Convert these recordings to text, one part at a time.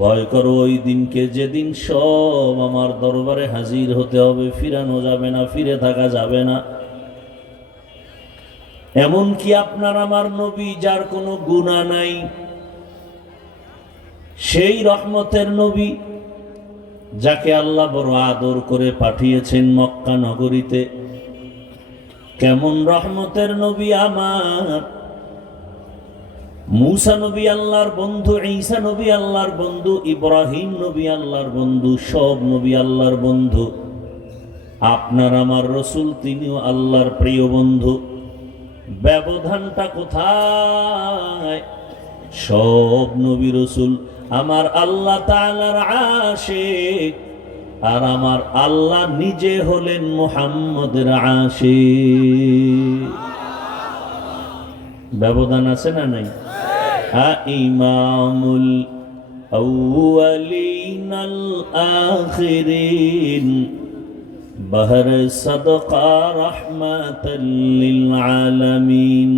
ভয় করো ওই দিনকে, যেদিন সব আমার দরবারে হাজির হতে হবে, ফিরানো যাবে না, ফিরে থাকা যাবে না। এমন কি আপনার আমার নবী, যার কোনো গুনাহ নাই, সেই রহমতের নবী যাকে আল্লাহ বড় আদর করে পাঠিয়েছেন মক্কা নগরীতে, কেমন রহমতের নবী আমার মূসা নবী আল্লাহর বন্ধু, ঈসা নবী আল্লাহর বন্ধু, ইব্রাহিম নবী আল্লাহর বন্ধু, সব নবী আল্লাহর বন্ধু। আপনার আমার রসুল, তিনিও আল্লাহর প্রিয় বন্ধু। ব্যবধানটা কোথায়? সব নবী রসুল আমার আল্লাহ তাআলার আশিক, আর আমার আল্লাহ নিজে হলেন মুহাম্মদের আশিক। ব্যবধান আছে না নাই? ইমামুল আউয়ালিন আল আখিরিন, বহর সদকা রহমাতাল লিল আলামিন,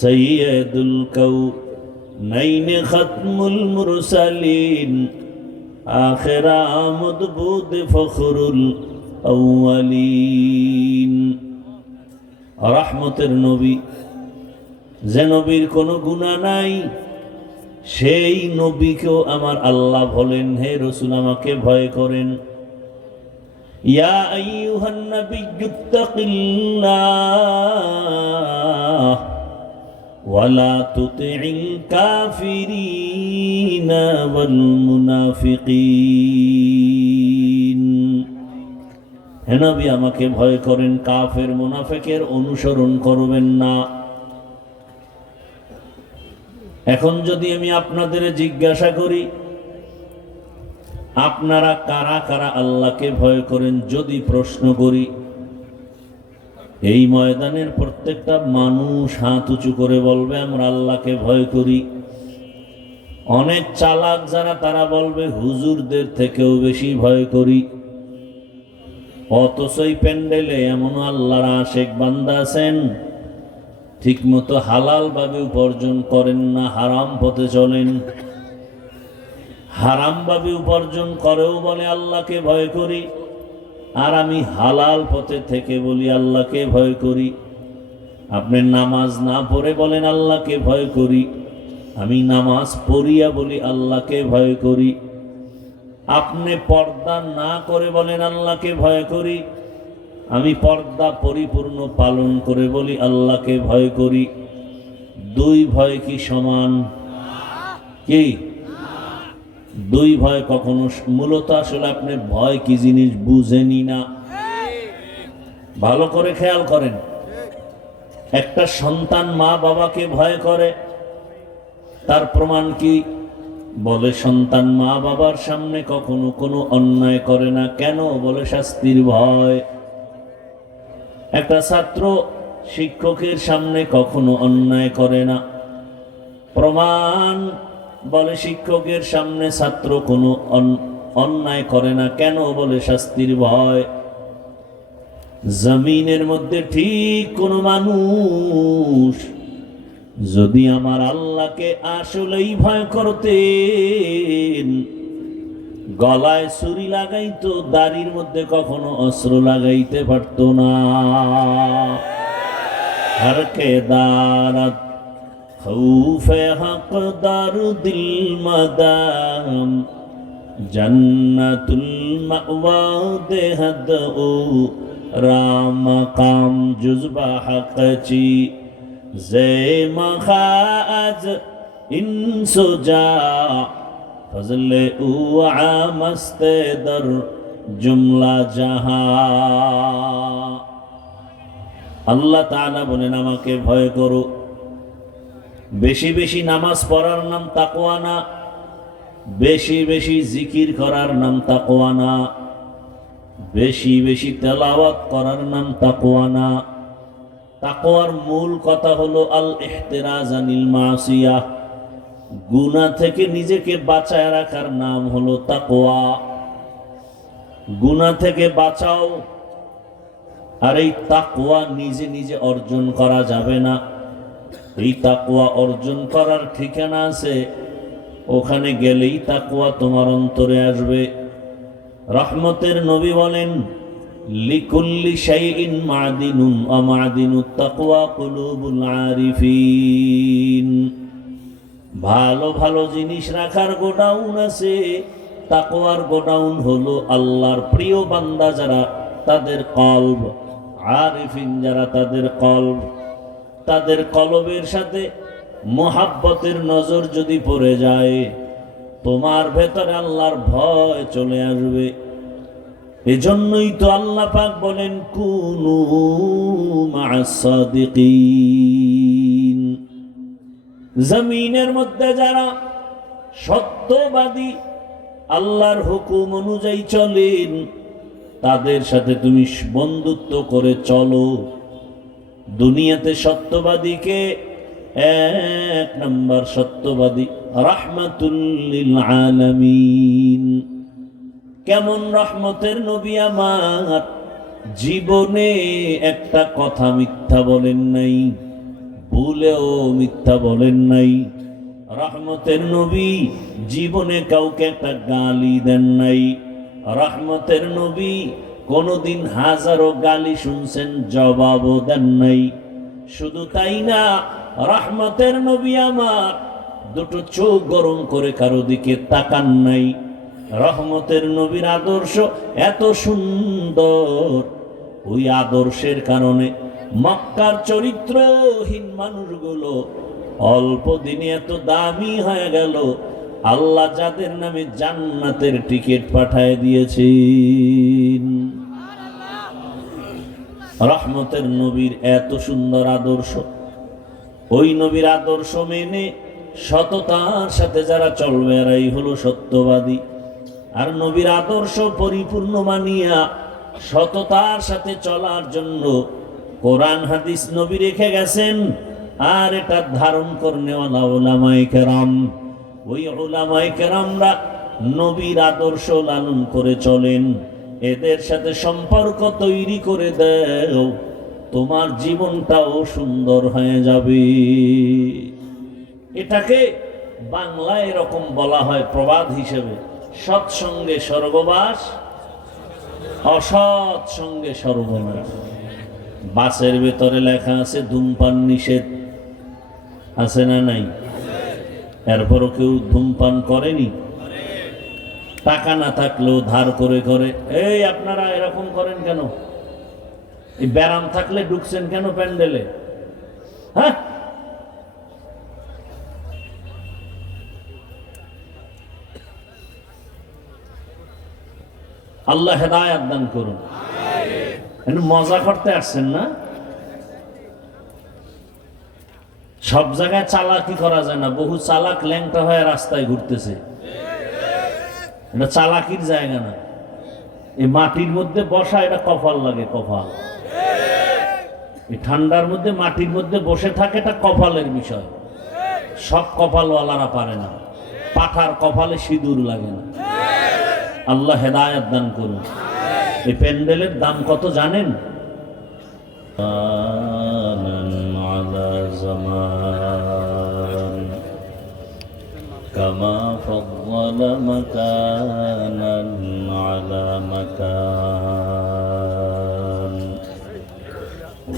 সৈয়দুল কাউনাইন খতমুল মুরসালিন, আখির আমদ বুদ ফখরুল আউয়ালিন। রহমতের নবী, যে নবীর কোনো গুনাহ নাই, সেই নবীকেও আমার আল্লাহ বলেন, হে রাসূল আমাকে ভয় করেন। ইয়া আইয়ুহান নাবিয়্যুত্তাকিল্লাহ ওয়ালা তুতি'ল কাফিরিনা ওয়াল মুনাফিকিন। হে নবী আমাকে ভয় করেন, কাফের মুনাফিকের অনুসরণ করবেন না। এখন যদি আমি আপনাদের জিজ্ঞাসা করি, আপনারা কারা কারা আল্লাহকে ভয় করেন, যদি প্রশ্ন করি, এই ময়দানের প্রত্যেকটা মানুষ হাত উঁচু করে বলবে আমরা আল্লাহকে ভয় করি। অনেক চালাক যারা, তারা বলবে হুজুরদের থেকেও বেশি ভয় করি। অথচই প্যান্ডেলে এমন আল্লাহর আশিক বান্দা আছেন, ঠিক মতো হালাল ভাবে উপার্জন করেন না, হারাম পথে চলেন। হারাম ভাবে উপার্জন করেও বলে আল্লাহকে ভয় করি, আর আমি হালাল পথে থেকে বলি আল্লাহকে ভয় করি। আপনি নামাজ না পড়ে বলেন আল্লাহকে ভয় করি, আমি নামাজ পড়িয়া বলি আল্লাহকে ভয় করি। আপনি পর্দা না করে বলেন আল্লাহকে ভয় করি, আমি পর্দা পরিপূর্ণ পালন করে বলি আল্লাহকে ভয় করি। দুই ভয় কি সমান? কি দুই ভয় কখনো? মূলত আসলে আপনি ভয় কি জিনিস বুঝেনি না। ভালো করে খেয়াল করেন, একটা সন্তান মা বাবাকে ভয় করে, তার প্রমাণ কি? বলে সন্তান মা বাবার সামনে কখনো কোনো অন্যায় করে না। কেন? বলে শাস্তির ভয়। একটা ছাত্র শিক্ষকের সামনে কখনো অন্যায় করে না। প্রমাণ? বলে শিক্ষকের সামনে ছাত্র কোনো অন্যায় করে না। কেন? বলে শাস্তির ভয়। জমিনের মধ্যে ঠিক কোনো মানুষ যদি আমার আল্লাহকে আসলেই ভয় করতেন, গলায় ছুরি লাগাইতো, দাড়ির মধ্যে কখনো অস্ত্র লাগাইতে পারত না। হরকে দারাত খৌফে হকদার দিল মাদাম, জান্নাতুল মাওয়া দেহদ ও রাম কাম জুজবা হকচি জে মখাজ ইনসুজা ফজলে উ আমস্তে দর জুমলা জাহা। আল্লাহ তাআলা বলেন আমাকে ভয় করো। বেশি বেশি নামাজ পড়ার নাম তাকওয়া না, বেশি বেশি জিকির করার নাম তাকওয়া না, বেশি বেশি তেলাওয়াত করার নাম তাকওয়া না। তাকওয়ার মূল কথা হলো আল ইহতিরাজ আনিল মাসিয়া, গুনাহ থেকে নিজেকে বাঁচায় রাখার নাম হলো তাকওয়া। গুনাহ থেকে বাঁচাও। আর এই তাকওয়া নিজে নিজে অর্জন করা যাবে না। এই তাকওয়া অর্জন করার ঠিকানা আছে ওখানে গেলেই তাকওয়া তোমার অন্তরে আসবে। রহমতের নবী বলেন, লিকুল্লি শাইইন মাদিনুন ওয়া মাদিনুত তাকওয়া কুলুবুল আরিফিন। ভালো ভালো জিনিস রাখার গোডাউন আছে, তাকওয়ার গোডাউন হলো আল্লাহর প্রিয় বান্দা যারা তাদের কলব, আরিফিন যারা তাদের কলব, তাদের কলবের সাথে মোহাব্বতের নজর যদি পড়ে যায়, তোমার ভেতরে আল্লাহর ভয় চলে আসবে। এজন্যই তো আল্লাহ পাক বলেন, কুনু মা'আস সাদিকিন। জমিনের মধ্যে যারা সত্যবাদী, আল্লাহর হুকুম অনুযায়ী চলেন, তাদের সাথে তুমি বন্ধুত্ব করে চলো। দুনিয়াতে সত্যবাদীকে এক নম্বর সত্যবাদী রাহমাতুল লিল আলামিন। কেমন রহমতের নবী আমার, জীবনে একটা কথা মিথ্যা বলেন নাই, ভুলেও মিথ্যা বলেন নাই। রহমতের নবী জীবনে কাউকে একটা গালি দেন নাই। রহমতের নবী কোনদিন হাজারো গালি শুনছেন, জবাবও দেন নাই। শুধু তাই না, রহমতের নবী আমার দুটো চোখ গরম করে কারো দিকে তাকান নাই। রহমতের নবীর আদর্শ এত সুন্দর, ওই আদর্শের কারণে মক্কার চরিত্রহীন মানুষগুলো অল্প দিনে এত দামি হয়ে গেল, আল্লাহ যাদের নামে জান্নাতের টিকিট পাঠায় দিয়েছেন। রহমতের নবীর এত সুন্দর আদর্শ, ওই নবীর আদর্শ মেনে সততার সাথে যারা চলবে এরাই হলো সত্যবাদী। আর নবীর আদর্শ পরিপূর্ণ মানিয়া সততার সাথে চলার জন্য কোরআন হাদিস নবী রেখে গেছেন, আর এটা ধারণ করনেওয়ালা উলামায়ে কেরাম। ওই উলামায়ে কেরামরা নবীর আদর্শ লালন করে চলেন। এদের সাথে সম্পর্ক তৈরি করে দাও, তোমার জীবনটাও সুন্দর হয়ে যাবে। এটাকে বাংলায় এরকম বলা হয় প্রবাদ হিসেবে, সৎসঙ্গে স্বর্গবাস, অসৎ সঙ্গে সর্বনাশ। বাসের ভেতরে লেখা আছে ধূমপান নিষেধ, আছে না নাই? এরপরও কেউ ধূমপান করেনি। টাকা না থাকলেও ধার করে করে। এই আপনারা এরকম করেন কেন? এই ব্যারাম থাকলে ঢুকছেন কেন প্যান্ডেলে? হ্যাঁ, আল্লাহ হেদায়েত দান করুন। মজা করতে আসছেন না? সব জায়গায় চালাকি করা যায় না। বহু চালাক ল্যাংটা হয়ে রাস্তায় ঘুরতেছে, এটা চালাকির জায়গা না। এই মাটির মধ্যে বসা, এটা কপাল লাগে, কপাল। এই ঠান্ডার মধ্যে মাটির মধ্যে বসে থাকে, এটা কপালের বিষয়। সব কপালওয়ালারা পারে না। পাঠার কপালে সিঁদুর লাগে না। আল্লাহ হেদায়েত দান করুন। এই প্যান্ডেলের দাম কত জানেন? كما فضل مكانا على مكان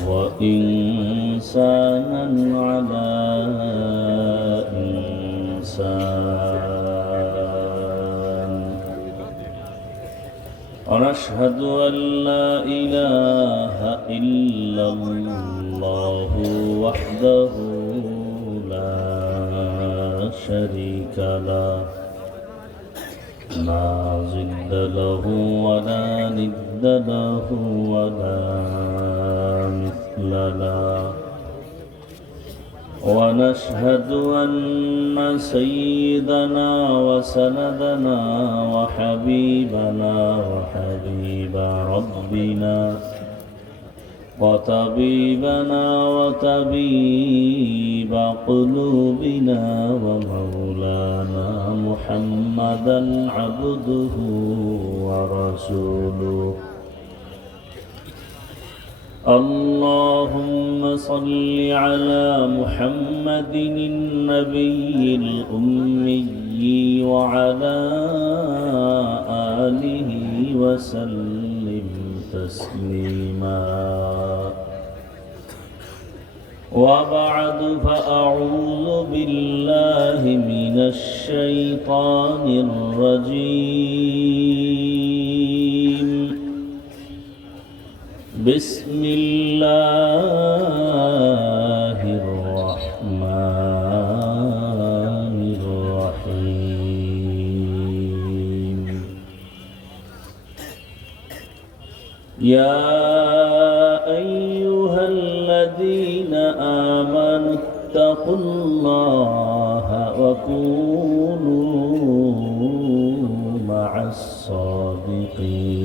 وإنسانا على إنسان ونشهد أن لا إله إلا الله وحده لا شريك له لا ضد له ولا ند له ولا مثل له ونشهد أن سيدنا وسندنا وحبيبنا وحبيب ربنا وطبيبنا وطبيب قلوبنا ومولانا محمدا عبده ورسوله اللهم صل على محمد النبي الأمي وعلى آله وسلم تسليما وبعد فأعوذ بالله من الشيطان الرجيم بسم الله الرحمن الرحيم يا أيها الذين آمنوا اتقوا الله وكونوا مع الصادقين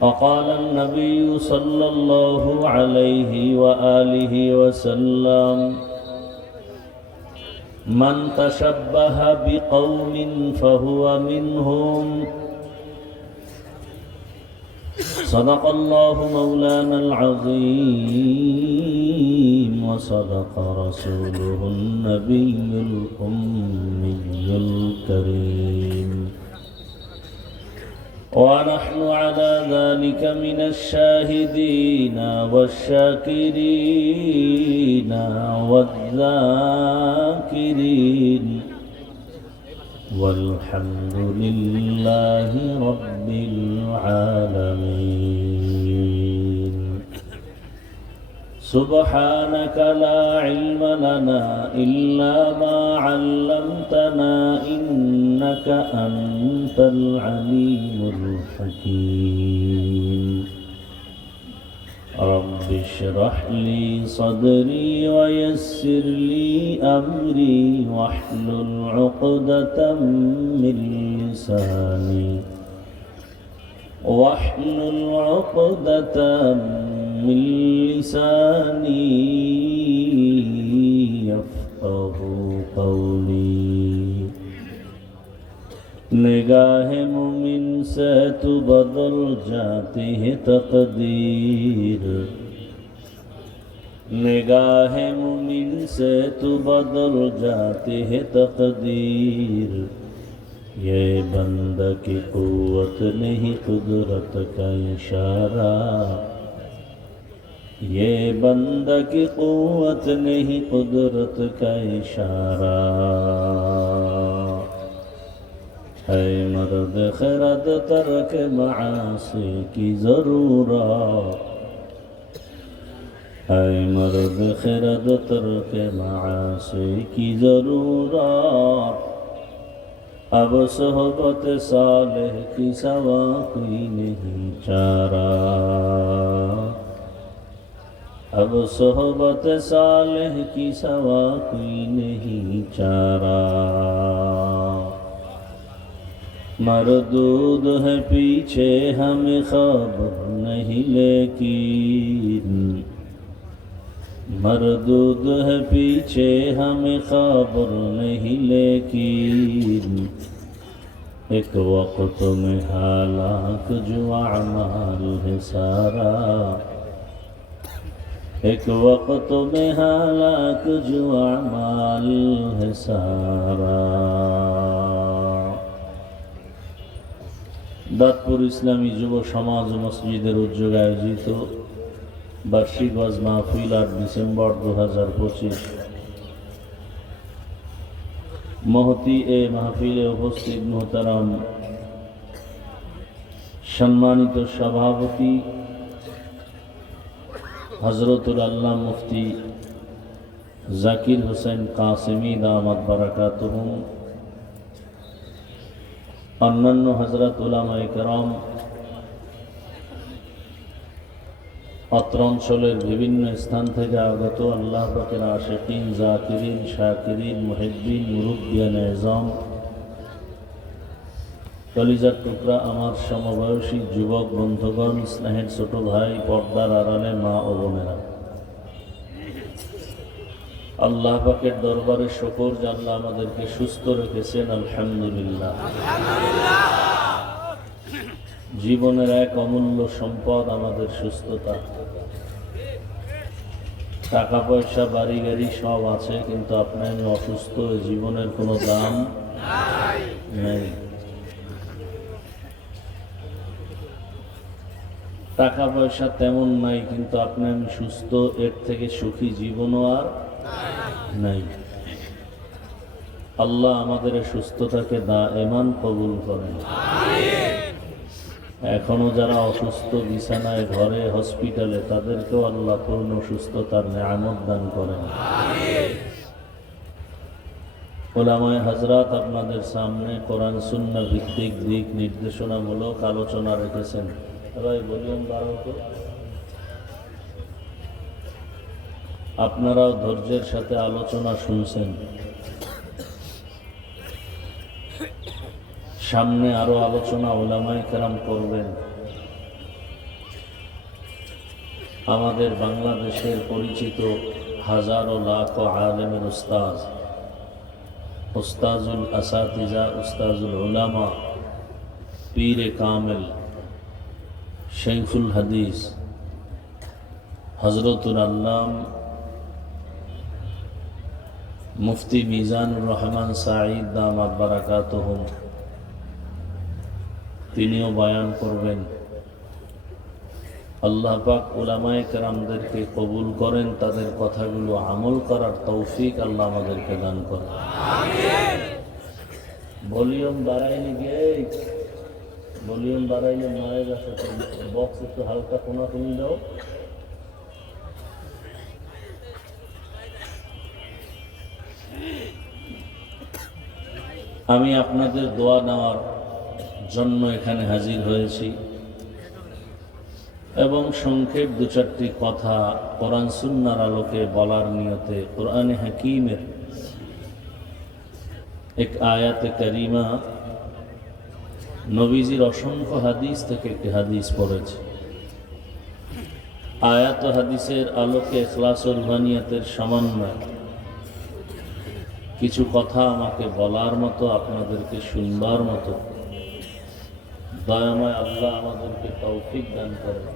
وقال النبي صلى الله عليه وآله وسلم من تشبه بقوم فهو منهم صدق الله مولانا العظيم وصدق رسوله النبي الأمي الكريم ونحن على ذلك من الشاهدين والشاكرين والذاكرين والحمد لله رب العالمين سبحانك لا علم لنا إلا ما علمتنا إنك أنت العليم الحكيم رب اشرح لي صدري ويسر لي أمري واحلل عقدة من لساني يفقه قولي निगाह मुमिन से तू बदल जाती है तकदीर निगाह मुमिन से तू बदल जाती है तकदीर ये बंदा की कुव्वत नहीं कुदरत का इशारा ये बंदा की कुव्वत नहीं कुदरत का इशारा है मर्द खिरद तर्क मासी की ज़रूरत है मर्द खिरद तर्क मासी की ज़रूरत अब सोहबत सालेह की सवा कोई नहीं चारा अब सोहबत सालेह की सवा कोई नहीं चारा मरदूद है पीछे हमें खबर नहीं लेकिन मरदूद है पीछे हमें खबर नहीं लेकिन एक वक्त में हालात जो अमाल है सारा एक वक्त में हालात जो अमाल है सारा দাঁতপুর ইসলামী যুব সমাজ মসজিদের উদ্যোগে আয়োজিত বার্ষিক ওয়াজ মাহফিল ৮ ডিসেম্বর ২০২৫ মহতি এ মাহফিলে উপস্থিত মোহতারাম সম্মানিত সভাপতি হযরতুল আল্লাহ মুফতি জাকির হোসেন কাসেমি দামাত বারাকাতুহুম অন্যান্য হযরত উলামায়ে কেরাম অত্র অঞ্চলের বিভিন্ন স্থান থেকে আগত আল্লাহ পাকের আশিকিন জাকিরিন শাকিরিন মুহিব্বিন মুরব্বিয়ান এযাম কলিজার টুকরা আমার সমবয়সী যুবক বন্ধুগণ স্নেহের ছোট ভাই পর্দার আড়ালে মা ও বোনেরা আল্লাহ পাকের দরবারে শুকর যে আল্লাহ আমাদেরকে সুস্থ রেখেছেন আলহামদুলিল্লাহ জীবনের এক অমূল্য সম্পদ আমাদের সুস্থতা টাকা পয়সা বাড়ি গাড়ি সব আছে, কিন্তু আপনি আমি অসুস্থ, জীবনের কোনো দাম নেই। টাকা পয়সা তেমন নাই, কিন্তু আপনি আমি সুস্থ, এর থেকে সুখী জীবনও আর নাই। আল্লাহ আমাদের সুস্থতাকে দায়েমান কবুল করেন। এখনো যারা অসুস্থ, বিছানায়, ঘরে, হসপিটালে, তাদেরকেও আল্লাহ পূর্ণ সুস্থতার নেয়ামত দান করেন। ওলামায়ে হযরত আপনাদের সামনে কোরআন সুন্নাহ ভিত্তিক দিক নির্দেশনামূলক আলোচনা রেখেছেন। ভাই বলুন বারো। আপনারাও ধৈর্যের সাথে আলোচনা শুনছেন। সামনে আরো আলোচনা উলামায়ে কেরাম করবেন। আমাদের বাংলাদেশের পরিচিত হাজারো লাখো আলেমের উস্তাজ, উস্তাজুল আসাতিজা, উস্তাজুল উলামা, পীরে কামেল, শাইখুল হাদিস হযরতুল আল্লাম মুফতি মিজানুর রহমান সাঈদ দামাত বারাকাতুহুম, তিনিও বয়ান করবেন। আল্লাহ পাক উলামায়ে কেরামদেরকে কবুল করেন, তাদের কথাগুলো আমল করার তৌফিক আল্লাহ আমাদেরকে দান করেন। ভলিউম বাড়াইলে গিয়ে, ভলিউম বাড়াইলে মায়ের কাছে বক্স একটু হালকা কোনা তুমি দাও। আমি আপনাদের দোয়া নেওয়ার জন্য এখানে হাজির হয়েছি এবং সংক্ষেপ দু চারটি কথা কোরআন সুন্নাহর আলোকে বলার নিয়তে কোরআনে হাকিমের এক আয়াতে কারিমা, নবীজির অসংখ্য হাদিস থেকে একটি হাদিস পড়েছে। আয়াত হাদিসের আলোকে ইখলাসুল বানিয়াতের সমন্বয় কিছু কথা আমাকে বলার মতো, আপনাদেরকে শুনবার মতো দয়াময় আল্লাহ আমাদেরকে তৌফিক দান করেন।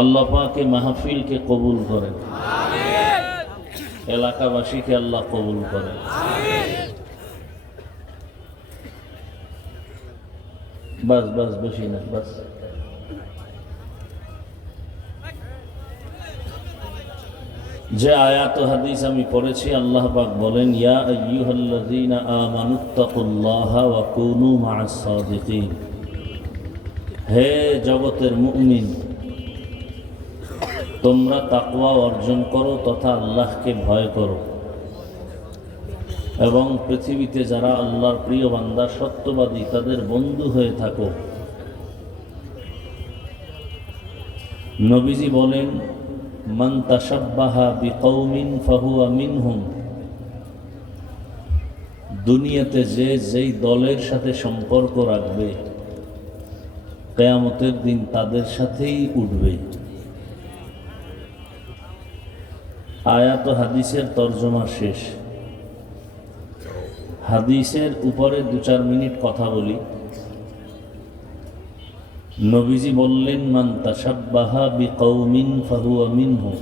আল্লাহ পাকে মাহফিলকে কবুল করেন, এলাকাবাসীকে আল্লাহ কবুল করেন। বাস বাস, বেশি না, বাস। যে আয়াত হাদিস আমি পড়েছি, আল্লাহ পাক বলেন, ইয়া আইয়ুহাল্লাযীনা আমানুত্তাকুল্লাহা ওয়া কুনু মা'আস সাদিকিন। হে জগতের মুমিন, তোমরা তাকওয়া অর্জন করো তথা আল্লাহকে ভয় করো এবং পৃথিবীতে যারা আল্লাহর প্রিয় বান্দা, সত্যবাদী, তাদের বন্ধু হয়ে থাকো। নবীজি বলেন, মান তাশাব্বাহা বিকওমিন ফাহুয়া মিনহুম। দুনিয়াতে যে যেই দলের সাথে সম্পর্ক রাখবে, কিয়ামতের দিন তাদের সাথেই উঠবে। আয়াত হাদিসের তরজমা শেষ। হাদিসের উপরে 2-4 মিনিট কথা বলি। নবীজি বললেন, মান তাশাব্বাহা বিকওমিন ফাহুয়া মিনহুম।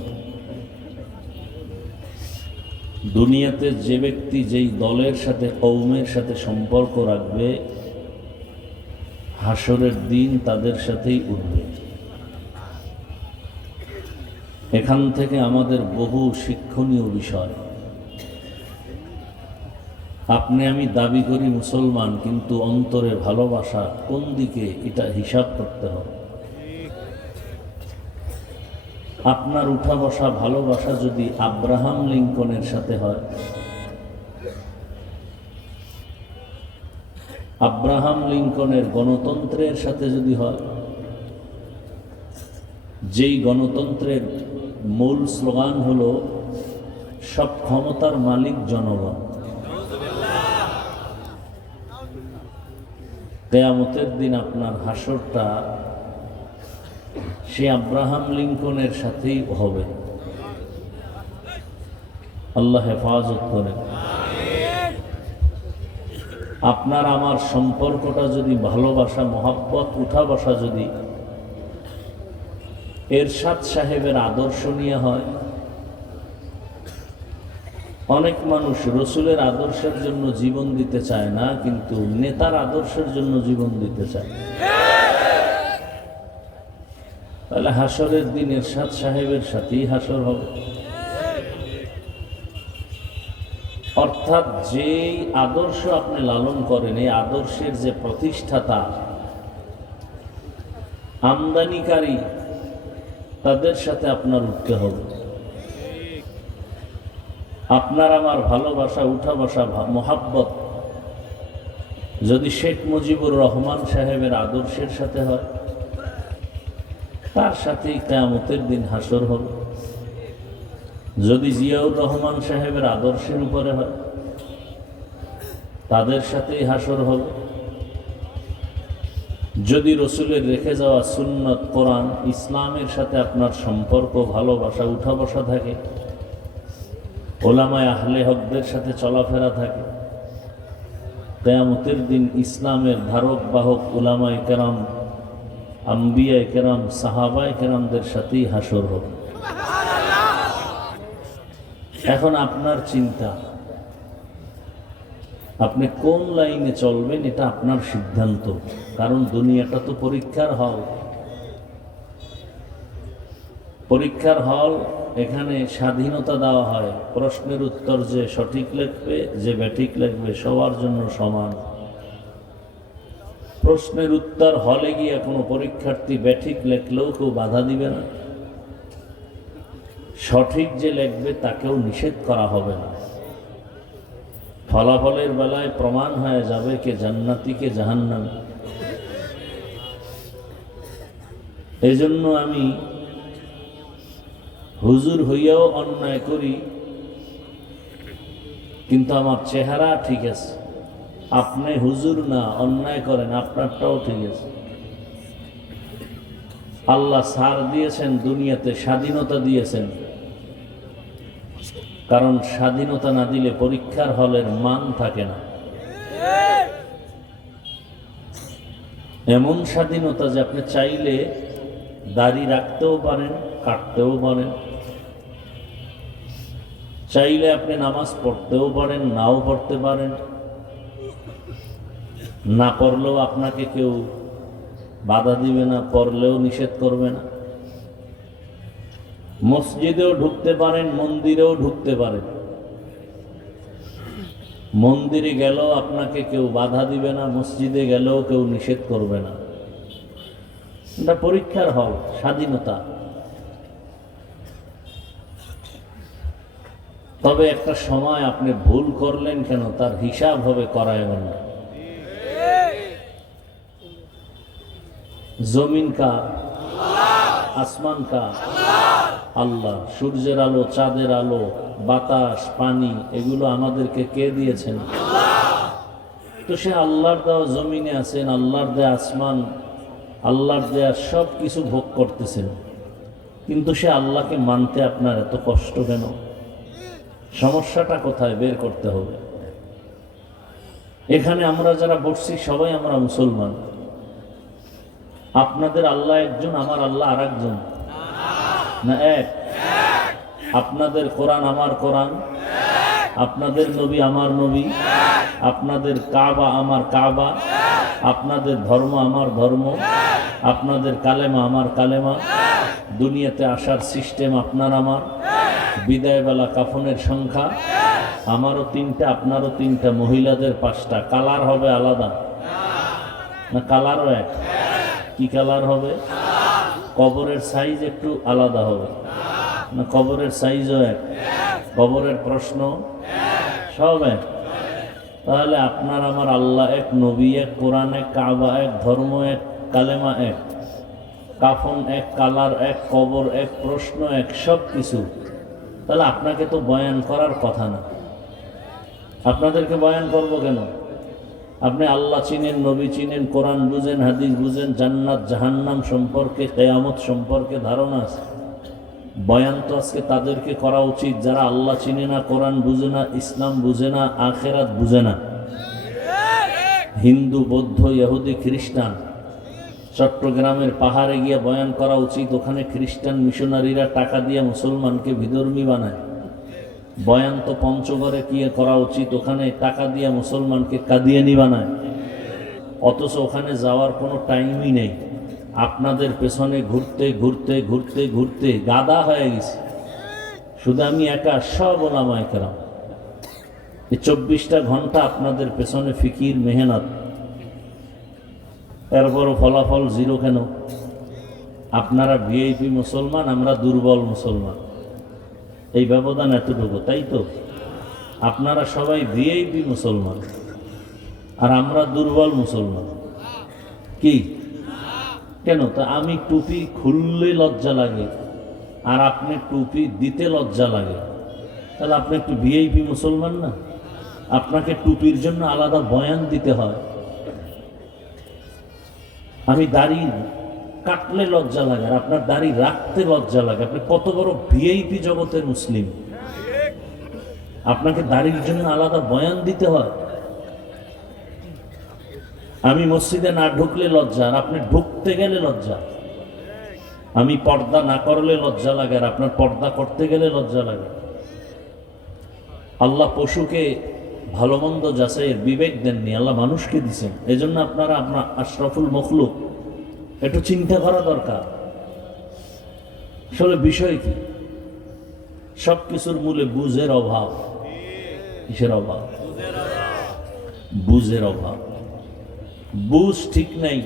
দুনিয়াতে যে ব্যক্তি যেই দলের সাথে, কওমের সাথে সম্পর্ক রাখবে, হাসরের দিন তাদের সাথেই উঠবে। এখান থেকে আমাদের বহু শিক্ষণীয় বিষয়। আপনি আমি দাবি করি মুসলমান, কিন্তু অন্তরে ভালোবাসা কোন দিকে, এটা হিসাব করতে হবে। আপনার উঠা বসা ভালোবাসা যদি আব্রাহাম লিঙ্কনের সাথে হয়, আব্রাহাম লিঙ্কনের গণতন্ত্রের সাথে যদি হয়, যেই গণতন্ত্রের মূল স্লোগান হলো সব ক্ষমতার মালিক জনগণ, কিয়ামতের দিন আপনার হাসরটা সে আব্রাহাম লিঙ্কনের সাথেই হবে। আল্লাহ হেফাজত করেন। আপনার আমার সম্পর্কটা যদি ভালোবাসা, মহব্বত, উঠা বসা যদি এরশাদ সাহেবের আদর্শ নিয়ে হয়। অনেক মানুষ রসুলের আদর্শের জন্য জীবন দিতে চায় না, কিন্তু নেতার আদর্শের জন্য জীবন দিতে চায়। তাহলে হাসরের দিন এরশাদ সাহেবের সাথেই হাসর হবে। অর্থাৎ যেই আদর্শ আপনি লালন করেন, এই আদর্শের যে প্রতিষ্ঠাতা, আমদানিকারী, তাদের সাথে আপনার উঠতে হবে। আপনার আমার ভালোবাসা, উঠা বসা, মহাব্বত যদি শেখ মুজিবুর রহমান সাহেবের আদর্শের সাথে হয়, তার সাথেই কিয়ামতের দিন হাসর হবে। যদি জিয়াউর রহমান সাহেবের আদর্শের উপরে হয়, তাদের সাথেই হাসর হবে। যদি রসুলের রেখে যাওয়া সুন্নত, কোরআন, ইসলামের সাথে আপনার সম্পর্ক, ভালোবাসা, উঠা বসা থাকে, ওলামায়ে আহলে হকদের সাথে চলাফেরা থাকে, কিয়ামতের দিন ইসলামের ধারক বাহক উলামায়ে কেরাম, আম্বিয়ায়ে কেরাম, সাহাবায়ে কেরামদের সাথেই হাসর হবে। এখন আপনার চিন্তা, আপনি কোন লাইনে চলবেন, এটা আপনার সিদ্ধান্ত। কারণ দুনিয়াটা তো পরীক্ষার হল। পরীক্ষার হল, এখানে স্বাধীনতা দেওয়া হয়। প্রশ্নের উত্তর যে সঠিক লিখবে, যে ব্যাঠিক লিখবে, সবার জন্য সমান। প্রশ্নের উত্তর হলে গিয়ে কোনো পরীক্ষার্থী ব্যাঠিক লেখলেও কেউ বাধা দিবে না, সঠিক যে লিখবে তাকেও নিষেধ করা হবে না। ফলাফলের বেলায় প্রমাণ হয়ে যাবে কে জান্নাতি কে জাহান্নামী। এই জন্য আমি হুজুর হইয়াও অন্যায় করি, কিন্তু আমার চেহারা ঠিক আছে। আপনি হুজুর না, অন্যায় করেন, আপনারটাও ঠিক আছে। আল্লাহ ছাড় দিয়েছেন, দুনিয়াতে স্বাধীনতা দিয়েছেন। কারণ স্বাধীনতা না দিলে পরীক্ষার হলের মান থাকে না। এমন স্বাধীনতা যে আপনি চাইলে দাড়ি রাখতেও পারেন, কাটতেও পারেন, চাইলে আপনি নামাজ পড়তেও পারেন, নাও পড়তে পারেন, না পড়লেও আপনাকে কেউ বাধা দিবে না, পড়লেও নিষেধ করবে না। মসজিদেও ঢুকতে পারেন, মন্দিরেও ঢুকতে পারেন। মন্দিরে গেলেও আপনাকে কেউ বাধা দিবে না, মসজিদে গেলেও কেউ নিষেধ করবে না। এটা পরীক্ষার হল, স্বাধীনতা। তবে একটা সময় আপনি ভুল করলেন কেন, তার হিসাব হবে করায় না। জমিন কার? আসমান কার? আল্লাহ। সূর্যের আলো, চাঁদের আলো, বাতাস, পানি, এগুলো আমাদেরকে কে দিয়েছেন? তো সে আল্লাহর দেওয়া জমিনে আছেন, আল্লাহর দেয়া আসমান, আল্লাহর দেয়া সব কিছু ভোগ করতেছেন, কিন্তু সে আল্লাহকে মানতে আপনার এত কষ্ট কেন? সমস্যাটা কোথায় বের করতে হবে। এখানে আমরা যারা বসছি সবাই আমরা মুসলমান। আপনাদের আল্লাহ একজন, আমার আল্লাহ আর একজন না? এক। আপনাদের কোরআন আমার কোরআন, আপনাদের নবী আমার নবী, আপনাদের কাবা আমার কাবা, আপনাদের ধর্ম আমার ধর্ম, আপনাদের কালেমা আমার কালেমা, দুনিয়াতে আসার সিস্টেম আপনার আমার, বিদায়বেলা কাফনের সংখ্যা আমারও 3টা, আপনারও 3টা, মহিলাদের 5টা। কালার হবে আলাদা না? কালারও এক। কি কালার হবে? কবরের সাইজ একটু আলাদা হবে না? কবরের সাইজও এক, কবরের প্রশ্ন সব এক। তাহলে আপনার আমার আল্লাহ এক, নবী এক, কোরআন এক, কাবা এক, ধর্ম এক, কালেমা এক, কাফন এক, কালার এক, কবর এক, প্রশ্ন এক, সব কিছু। তাহলে আপনাকে তো বয়ান করার কথা না। আপনাদেরকে বয়ান করবো কেন? আপনি আল্লাহ চিনেন, নবী চিনেন, কোরআন বুঝেন, হাদিস বুঝেন, জান্নাত জাহান্নাম সম্পর্কে, কিয়ামত সম্পর্কে ধারণা আছে। বয়ান তো আজকে তাদেরকে করা উচিত যারা আল্লাহ চিনে না, কোরআন বুঝে না, ইসলাম বুঝে না, আখেরাত বুঝে না। হিন্দু, বৌদ্ধ, ইহুদি, খ্রিস্টান। চট্টগ্রামের পাহাড়ে গিয়ে বয়ান করা উচিত, ওখানে খ্রিস্টান মিশনারিরা টাকা দিয়ে মুসলমানকে বিধর্মী বানায়। বয়ান তো পঞ্চগড়ে কি করা উচিত, ওখানে টাকা দিয়ে মুসলমানকে কাদিয়ানি বানায়। অথচ ওখানে যাওয়ার কোনো টাইমই নেই। আপনাদের পেছনে ঘুরতে ঘুরতে ঘুরতে ঘুরতে গাদা হয়ে গেছে। শুধু আমি একা, সব ওলামায়ে কেরাম। এই 24টা ঘন্টা আপনাদের পেছনে ফিকির, মেহনত, এরপরও ফলাফল জিরো কেন? আপনারা ভিআইপি মুসলমান, আমরা দুর্বল মুসলমান, এই ব্যবধান এতটুকু, তাই তো? আপনারা সবাই ভিআইপি মুসলমান আর আমরা দুর্বল মুসলমান। কি কেন? তা আমি টুপি খুললে লজ্জা লাগে আর আপনি টুপি দিতে লজ্জা লাগে, তাহলে আপনি একটু ভিআইপি মুসলমান না? আপনাকে টুপির জন্য আলাদা বয়ান দিতে হয়। আমি দাড়ি কাটলে লজ্জা লাগে আর আপনার দাড়ি রাখতে লজ্জা লাগে। আপনি কত বড় ভিআইপি জগতের মুসলিম, আপনাকে দাড়ির জন্য আলাদা বয়ান দিতে হয়। আমি মসজিদে না ঢুকলে লজ্জা আর আপনি ঢুকতে গেলে লজ্জা। আমি পর্দা না করলে লজ্জা লাগে আর আপনার পর্দা করতে গেলে লজ্জা লাগে। আল্লাহ পশুকে ভালো মন্দ যাচাইয়ের বিবেক দেননি, আল্লাহ মানুষকে দিচ্ছেন। এই জন্য আপনারা আপনার আশরাফুল মখলুক একটু চিন্তা করা দরকার। আসলে বিষয় কি? সব কিছুর মূলে বুঝের অভাব। কিসের অভাব? বুঝের অভাব। বুঝ ঠিক নাই।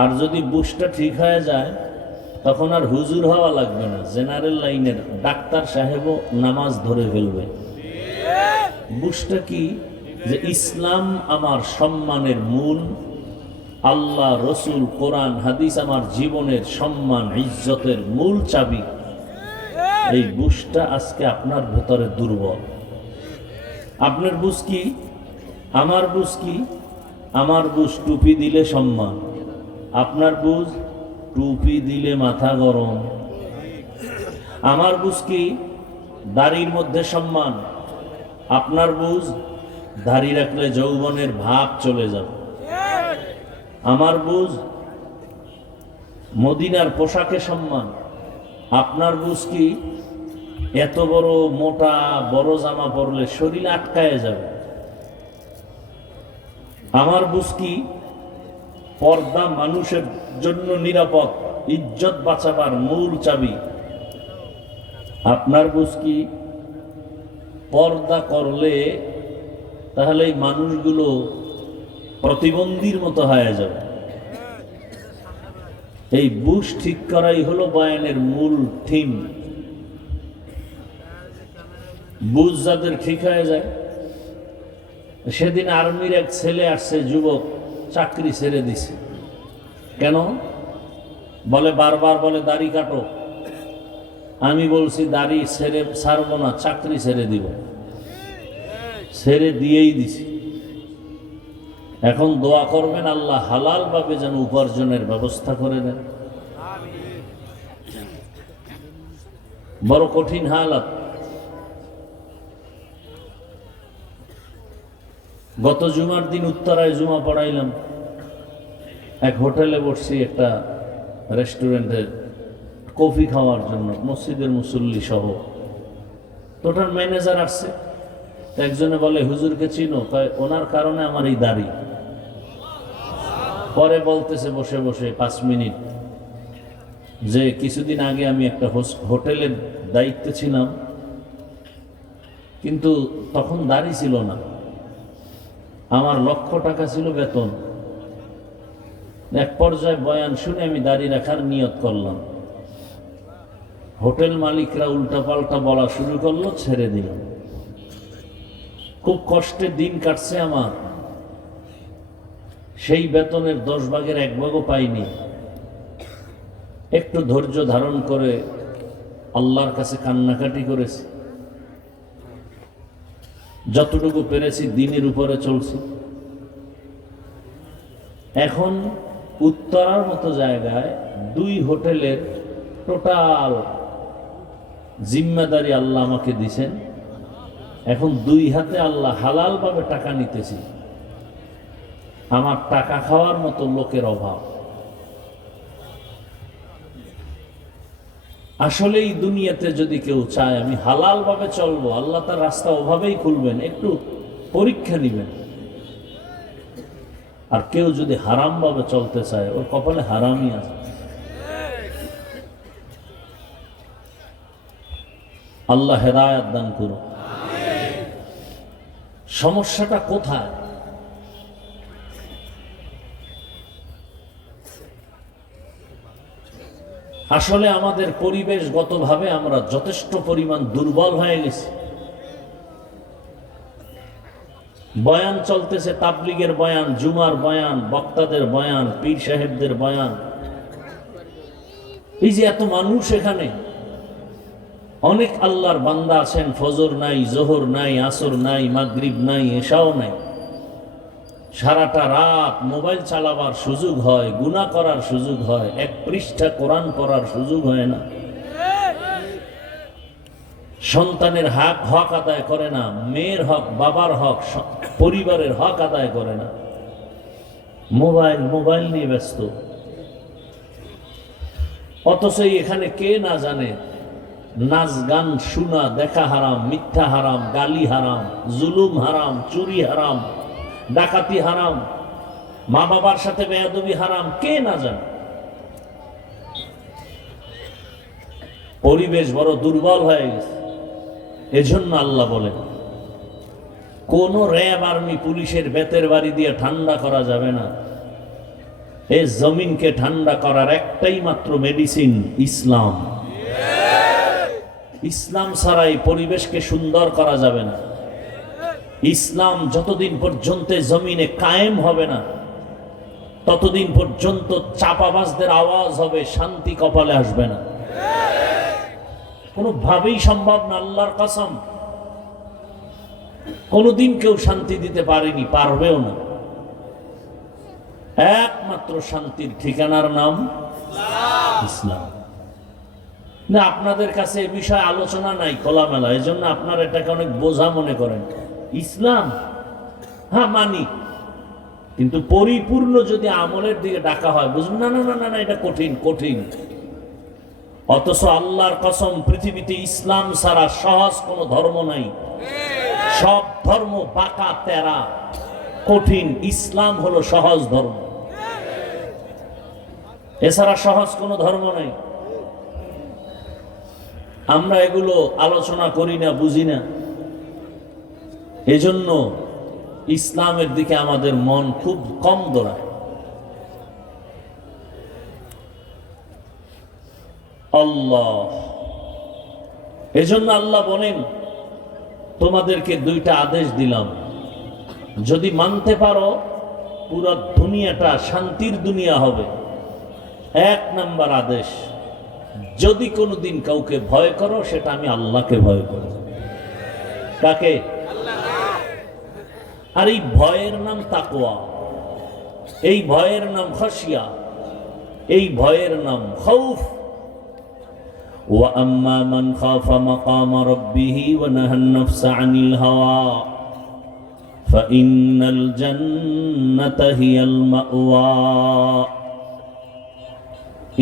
আর যদি বুঝটা ঠিক হয়ে যায় তখন আর হুজুর হওয়া লাগবে না, জেনারেল লাইনের ডাক্তার সাহেবও নামাজ ধরে ফেলবে। বুঝটা কি? যে ইসলাম আমার সম্মানের মূল, আল্লাহ, রসুল, কোরআন, হাদিস আমার জীবনের সম্মান, ইজ্জতের মূল চাবি। এই বুঝটা আজকে আপনার ভেতরে দুর্বল। আপনার বুঝ কি? আমার বুঝ কি? আমার বুঝ টুপি দিলে সম্মান, আপনার বুঝ টুপি দিলে মাথা গরম। আমার বুঝ কি? দাড়ির মধ্যে সম্মান, আপনার বুঝ দাড়ি রাখলে যৌবনের ভাব চলে যাবে। আমার বুঝ মদিনার পোশাকে সম্মান, আপনার বুঝ কি? এত বড় মোটা বড় জামা পরলে শরীর আটকায় যাবে। আমার বুঝ কি? পর্দা মানুষের জন্য নিরাপদ, ইজ্জত বাঁচাবার মূল চাবি। আপনার বুঝ কি? পর্দা করলে তাহলে এই মানুষগুলো প্রতিবন্ধীর মতো হয়ে যাবে। এই বুঝ ঠিক করাই হলো বয়ানের মূল থিম। বুঝ যাদের ঠিক হয়ে যায়। সেদিন আর্মির এক ছেলে আসছে, যুবক, চাকরি ছেড়ে দিছে। কেন? বলে বারবার বলে দাড়ি কাটো। আমি বলছি দাড়ি ছাড়বো না, চাকরি ছেড়ে দিব। ছেড়ে দিয়েই দিছি। এখন দোয়া করবেন আল্লাহ হালাল ভাবে যেন উপার্জনের ব্যবস্থা করে দেন। বড় কঠিন হালাত। গত জুমার দিন উত্তরায় জুমা পড়াইলাম। এক হোটেলে বসছি, একটা রেস্টুরেন্টের কফি খাওয়ার জন্য, মসজিদের মুসল্লি সহ। টোটাল ম্যানেজার আসছে। একজনে বলে হুজুরকে চিনো? ওনার কারণে আমার এই দাড়ি। পরে বলতেছে বসে বসে 5 মিনিট, যে কিছুদিন আগে আমি একটা হোটেলের দায়িত্বে ছিলাম, কিন্তু তখন দাড়ি ছিল না। আমার 1,00,000 টাকা ছিল বেতন। এক পর্যায়ে বয়ান শুনে আমি দাড়ি রাখার নিয়ত করলাম। হোটেল মালিকরা উল্টাপাল্টা বলা শুরু করলো, ছেড়ে দিলাম। খুব কষ্টে দিন কাটছে আমার। সেই বেতনের 10 ভাগের 1 ভাগও পাইনি। একটু ধৈর্য ধারণ করে আল্লাহর কাছে কান্নাকাটি করেছি। যতটুকু পেরেছি দিনের উপরে চলছি। এখন উত্তরার মতো জায়গায় 2 হোটেলের টোটাল জিম্মেদারি আল্লাহ আমাকে দিছেন। এখন দুই হাতে আল্লাহ হালাল ভাবে টাকা নিতেছি, আমার টাকা খাওয়ার মতো লোকের অভাব। আসলে এই দুনিয়াতে যদি কেউ চায় আমি হালাল ভাবে চলবো, আল্লাহ তার রাস্তা ওভাবেই খুলবেন, একটু পরীক্ষা নিবেন। আর কেউ যদি হারাম ভাবে চলতে চায়, ওর কপালে হারামই আছে। আল্লাহ হেদায়েত দান করুন। সমস্যাটা কোথায়? আসলে আমাদের পরিবেশগতভাবে আমরা যথেষ্ট পরিমাণ দুর্বল হয়ে গেছি। বয়ান চলতেছে, তাবলিগের বয়ান, জুমার বয়ান, বক্তাদের বয়ান, পীর সাহেবদের বয়ান। এই যে এত মানুষ এখানে, অনেক আল্লাহর বান্দা আছেন, ফজর নাই, জোহর নাই, আসর নাই, মাগরিব নাই, এশাও নাই। সারাটা রাত মোবাইল চালাবার সুযোগ হয়, গুনাহ করার সুযোগ হয়, এক পৃষ্ঠা কোরআন পড়ার সুযোগ হয় না। সন্তানের হক আদায় করে না, মেয়ের হক, বাবার হক, পরিবারের হক আদায় করে না। মোবাইল নিয়ে ব্যস্ত। অথচ এখানে কে না জানে নাচ গান শোনা দেখা হারাম, মিথ্যা হারাম, গালি হারাম, জুলুম হারাম, চুরি হারাম, ডাকাতি হারাম, মা বাবার সাথে বেয়াদবি হারাম, কে না জানে। পরিবেশ বড় দুর্বল হয়ে গেছে। এজন্য আল্লাহ বলেন, কোন র্যাব, আর্মি, পুলিশের বেতের বাড়ি দিয়ে ঠান্ডা করা যাবে না। এই জমিনকে ঠান্ডা করার একটাই মাত্র মেডিসিন, ইসলাম। ইসলাম ছাড়া এই পরিবেশকে সুন্দর করা যাবে না। ইসলাম যতদিন পর্যন্ত জমিনে কায়েম হবে না, ততদিন পর্যন্ত চাপাবাজদের আওয়াজ হবে, শান্তি কপালে আসবে না। কোনোভাবেই সম্ভব না, আল্লাহর কসম। কোনোদিন কেউ শান্তি দিতে পারেনি, পারবেও না। একমাত্র শান্তির ঠিকানার নাম ইসলাম। না, আপনাদের কাছে এ বিষয়ে আলোচনা নাই খোলামেলা, এই জন্য আপনারা এটাকে অনেক বোঝা মনে করেন। ইসলাম হ্যাঁ মানি, কিন্তু পরিপূর্ণ যদি আমলের দিকে ডাকা হয়, বুঝুন না, না না না, এটা কঠিন কঠিন। অথচ আল্লাহর কসম, পৃথিবীতে ইসলাম ছাড়া সহজ কোনো ধর্ম নাই। সব ধর্ম বাঁকা তেরা কঠিন, ইসলাম হলো সহজ ধর্ম। এছাড়া সহজ কোনো ধর্ম নাই। আমরা এগুলো আলোচনা করি না, বুঝি না। এজন্য ইসলামের দিকে আমাদের মন খুব কম দৌড়ায়। আল্লাহ, এজন্য আল্লাহ বলেন, তোমাদেরকে দুইটা আদেশ দিলাম, যদি মানতে পারো পুরো দুনিয়াটা শান্তির দুনিয়া হবে। এক নাম্বার আদেশ, যদি কোনোদিন কাউকে ভয় করো, সেটা আমি আল্লাহকে ভয় করো। কাকে? আর এই ভয়ের নাম তাকওয়া, এই ভয়ের নাম খাশিয়া, এই ভয়ের নাম খাউফ। ওয়া আম্মা মান খাফা মাকাম রাব্বিহি ওয়া নাহান নাফসা আনিল হাওয়া ফাইন্নাল জান্নাতা হিয়াল মাওয়া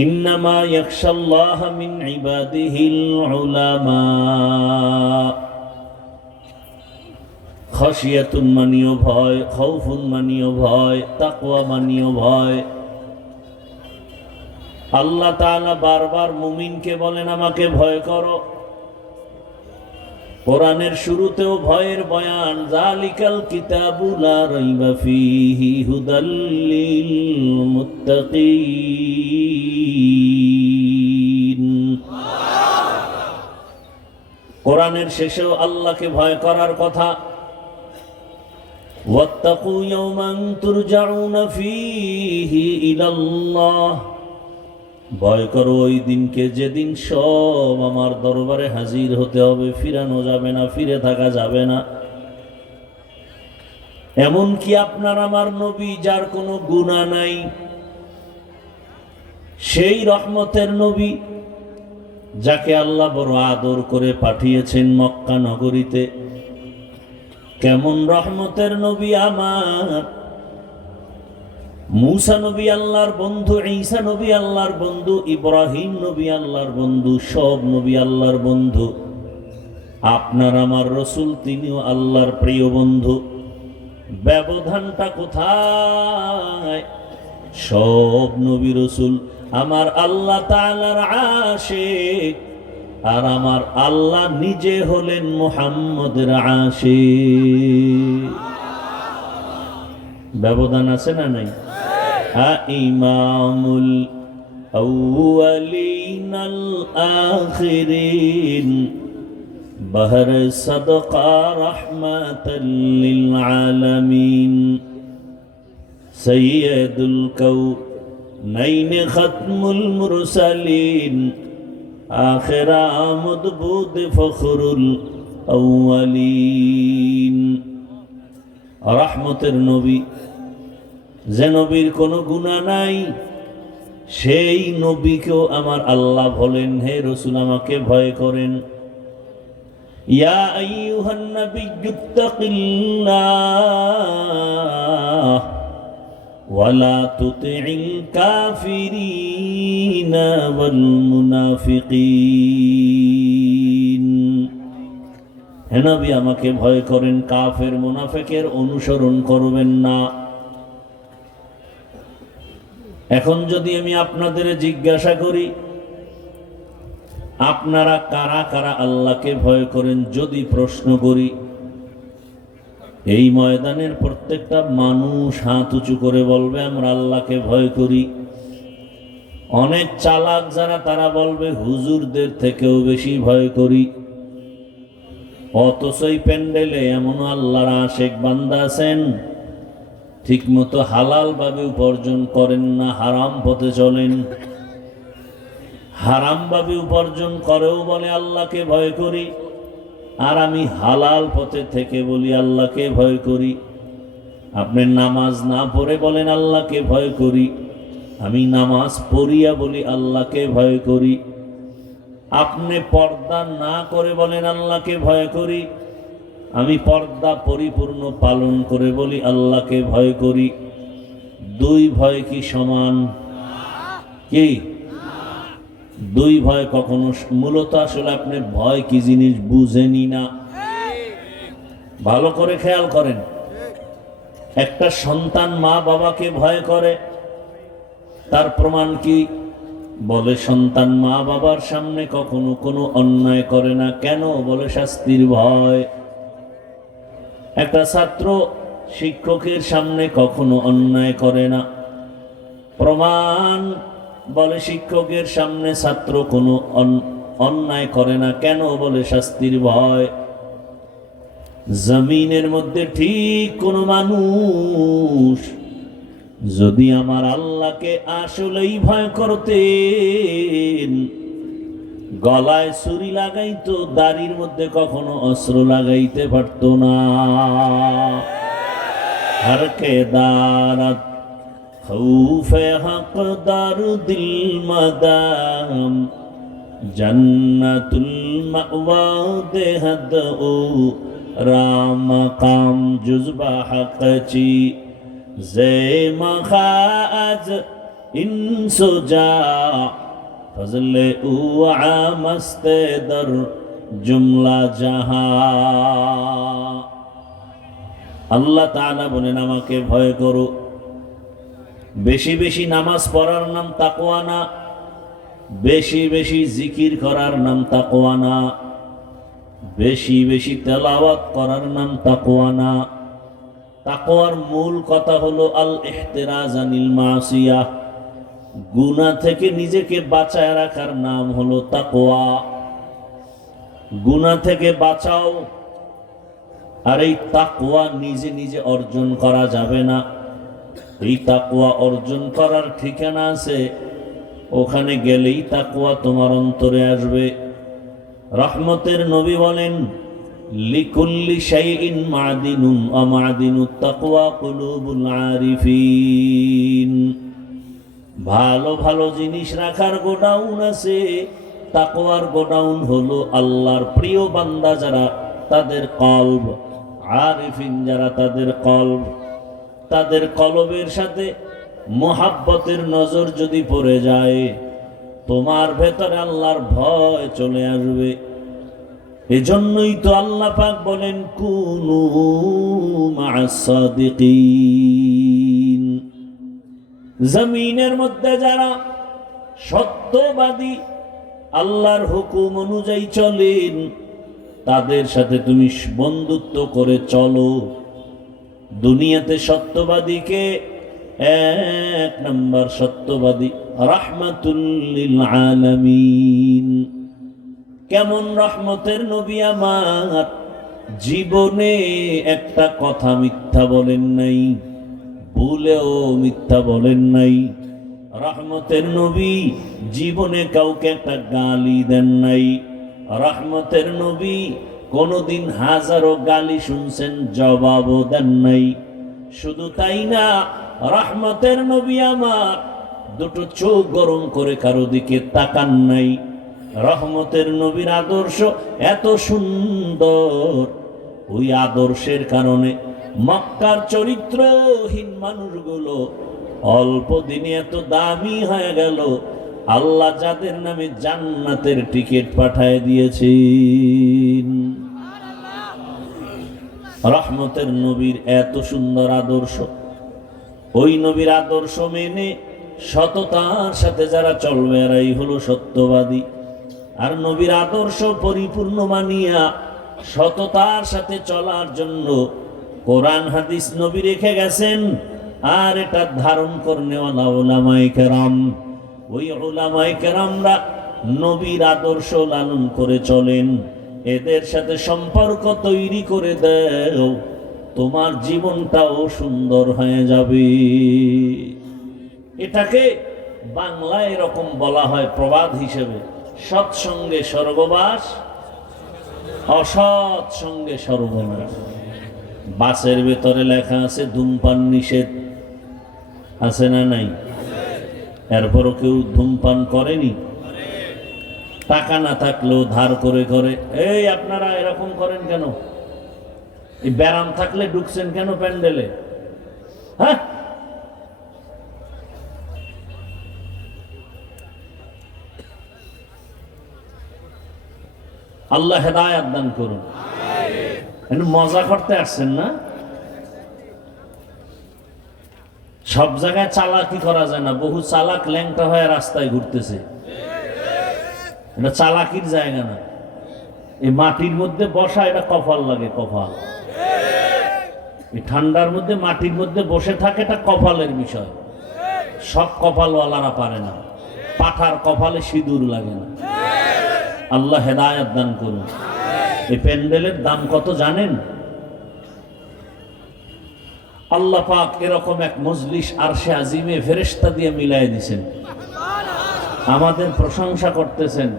ইন্নামা ইয়াখশাল্লাহা মিন ইবাদিহিল উলামা। খাশিয়াতুন মানিও ভয়, খাউফুন মানিও ভয়, তাকওয়া মানিও ভয়। আল্লাহ তাআলা বারবার মুমিনকে বলেন, আমাকে ভয় করো। কোরআনের শুরুতেও ভয়ের বয়ান, যালিকাল কিতাবু লা রাইবা ফীহি হুদাল লিল মুত্তাকিন। কোরআনের শেষেও আল্লাহকে ভয় করার কথা, ওয়াত্তাকু ইয়াওমান তুরজাউনা ফীহি ইলাল্লাহ। ভয় করো ওই দিনকে, যেদিন সব আমার দরবারে হাজির হতে হবে, ফিরানো যাবে না, ফিরে থাকা যাবে না। এমন কি আপনার আমার নবী, যার কোনো গুনাহ নাই, সেই রহমতের নবী, যাকে আল্লাহ বড় আদর করে পাঠিয়েছেন মক্কা নগরীতে, কেমন রহমতের নবী আমার মূসা নবী আল্লাহর বন্ধু, ঈসা নবী আল্লাহর বন্ধু, ইব্রাহিম নবী আল্লাহর বন্ধু, সব নবী আল্লাহর বন্ধু। আপনার আমার রসুল তিনিও আল্লাহর প্রিয় বন্ধু। ব্যবধানটা কোথায়? সব নবী রসুল আমার আল্লাহ তাআলার আশিক, আর আমার আল্লাহ নিজে হলেন মুহাম্মদের আশিক। ব্যবধান আছে না নাই? ইমামুল আউয়ালিন আল আখিরিন বহর সদকা রাহমাতাল লিল আলামিন সৈয়দুল কাউনাইন খতমুল মুরসালিন আখির আমদ বুদ ফখরুল আউয়ালিন। রহমতের নবী, যে নবীর কোনো গুনাহ নাই, সেই নবীকেও আমার আল্লাহ বলেন, হে রাসূল আমাকে ভয় করেন। ইয়া আইয়ুহান নাবিয়্যুত্তাকিল্লাহ ওয়ালা তুতি'ল কাফিরিনা ওয়াল মুনাফিকিন। হে নবী আমাকে ভয় করেন, কাফের মুনাফিকের অনুসরণ করবেন না। এখন যদি আমি আপনাদের জিজ্ঞাসা করি, আপনারা কারা কারা আল্লাহকে ভয় করেন, যদি প্রশ্ন করি, এই ময়দানের প্রত্যেকটা মানুষ হাত উঁচু করে বলবে আমরা আল্লাহকে ভয় করি। অনেক চালাক যারা, তারা বলবে হুজুরদের থেকেও বেশি ভয় করি। অথচ এই প্যান্ডেলে এমন আল্লাহর আশিক বান্দা আছেন, ঠিক মতো হালাল ভাবে উপার্জন করেন না, হারাম পথে চলেন। হারাম ভাবে উপার্জন করেও বলে আল্লাহকে ভয় করি, আর আমি হালাল পথে থেকে বলি আল্লাহকে ভয় করি। আপনি নামাজ না পড়ে বলেন আল্লাহকে ভয় করি, আমি নামাজ পড়িয়া বলি আল্লাহকে ভয় করি। আপনি পর্দা না করে বলেন আল্লাহকে ভয় করি, আমি পর্দা পরিপূর্ণ পালন করে বলি আল্লাহকে ভয় করি। দুই ভয় কি সমান? কি দুই ভয় কখনো? মূলত আসলে আপনি ভয় কি জিনিস বুঝেনি না। ভালো করে খেয়াল করেন, একটা সন্তান মা বাবাকে ভয় করে, তার প্রমাণ কি? বলে সন্তান মা বাবার সামনে কখনো কোনো অন্যায় করে না। কেন? বলে শাস্তির ভয়। একটা ছাত্র শিক্ষকের সামনে কখনো অন্যায় করে না। প্রমাণ? বলে শিক্ষকের সামনে ছাত্র কোনো অন্যায় করে না। কেন? বলে শাস্তির ভয়। জমিনের মধ্যে ঠিক কোন মানুষ যদি আমার আল্লাহকে আসলেই ভয় করতেন, গলায় ছুরি লাগাইতো, দাড়ির মধ্যে কখনো অস্ত্র লাগাইতে পারত না। হরকে দারাত খৌফে হক দার দিল মাদাম জান্নাতুল মাওয়া দেহদ ও রাম কাম জুজবা হক চি জে মখাজ ইনসুজা ফজলে উ আমস্তে দর জুমলা জাহা। আল্লাহ তাআলা বলেন আমাকে ভয় করো। বেশি বেশি নামাজ পড়ার নাম তাকওয়া না, বেশি বেশি জিকির করার নাম তাকওয়া না, বেশি বেশি তেলাওয়াত করার নাম তাকওয়া না। তাকওয়ার মূল কথা হলো আল ইহতিরাজ আনিল মাসিয়া, গুনাহ থেকে নিজেকে বাঁচায় রাখার নাম হলো তাকওয়া। গুনাহ থেকে বাঁচাও। আর এই তাকওয়া নিজে নিজে অর্জন করা যাবে না। এই তাকওয়া অর্জন করার ঠিকানা আছে, ওখানে গেলেই তাকওয়া তোমার অন্তরে আসবে। রহমতের নবী বলেন লিকুল্লি শাইইন মাদিনুন ওয়া মাদিনুত তাকওয়া কুলুবুল আরিফিন। ভালো ভালো জিনিস রাখার গোডাউন আছে, তাকওয়ার গোডাউন হলো আল্লাহর প্রিয় বান্দা যারা, তাদের কলব আরিফিন যারা, তাদের কলবের সাথে মোহাব্বতের নজর যদি পড়ে যায়, তোমার ভেতরে আল্লাহর ভয় চলে আসবে। এজন্যই তো আল্লাহ পাক বলেন কুনু মা'আস সাদিকিন। জমিনের মধ্যে যারা সত্যবাদী, আল্লাহর হুকুম অনুযায়ী চলেন, তাদের সাথে তুমি বন্ধুত্ব করে চলো। দুনিয়াতে সত্যবাদীকে এক নম্বর সত্যবাদী রাহমাতুল লিল আলামিন। কেমন রহমতের নবী আমার, জীবনে একটা কথা মিথ্যা বলেন নাই, ভুলেও মিথ্যা বলেন নাই। রহমতের নবী জীবনে কাউকে একটা গালি দেন নাই। রহমতের নবী কোনদিন হাজারো গালি শুনছেন, জবাবও দেন নাই। শুধু তাই না, রহমতের নবী আমার দুটো চোখ গরম করে কারো দিকে তাকান নাই। রহমতের নবীর আদর্শ এত সুন্দর, ওই আদর্শের কারণে মক্কার চরিত্রহীন মানুষগুলো অল্প দিনে এত দামি হয়ে গেল। আল্লাহ যাদের নামে জান্নাতের টিকিট পাঠায় দিয়েছেন। রহমতের নবীর এত সুন্দর আদর্শ, ওই নবীর আদর্শ মেনে সততার সাথে যারা চলবে এরাই হলো সত্যবাদী। আর নবীর আদর্শ পরিপূর্ণ মানিয়া সততার সাথে চলার জন্য কোরআন হাদিস নবী রেখে গেছেন। আর এটা ধারণ করনেওয়ালা উলামায়ে কেরাম, ওই উলামায়ে কেরামরা নবীর আদর্শ লালন করে চলেন। এদের সাথে সম্পর্ক তৈরি করে দাও, তোমার জীবনটাও সুন্দর হয়ে যাবে। এটাকে বাংলায় এরকম বলা হয় প্রবাদ হিসেবে, সৎসঙ্গে স্বর্গবাস, অসৎ সঙ্গে সর্বনাশ। বাসের ভেতরে লেখা আছে ধূমপান নিষেধ, আছে না নাই? এরপরও কেউ ধূমপান করেনি। টাকা না থাকলেও ধার করে করে। এই আপনারা এরকম করেন কেন? এই ব্যারাম থাকলে ঢুকছেন কেন প্যান্ডেলে? হ্যাঁ, আল্লাহ হেদায়েত দান করুন। মজা করতে আসছেন না? সব জায়গায় চালাকি করা যায় না। বহু চালাক ল্যাংটা হয়ে রাস্তায় ঘুরতেছে, এটা চালাকির জায়গা না। এই মাটির মধ্যে বসা, এটা কপাল লাগে, কপাল। এই ঠান্ডার মধ্যে মাটির মধ্যে বসে থাকে, এটা কপালের বিষয়। সব কপালওয়ালারা পারে না। পাঠার কপালে সিঁদুর লাগে না। আল্লাহ হেদায়েত দান করুন। এই প্যান্ডেলের দাম কত জানেন? আল্লাহ পাক এরকম এক মজলিস আরশে আজিমে ফেরেশতা দিয়ে মিলাই দিয়েছেন, আমাদের প্রশংসা করতেছেন।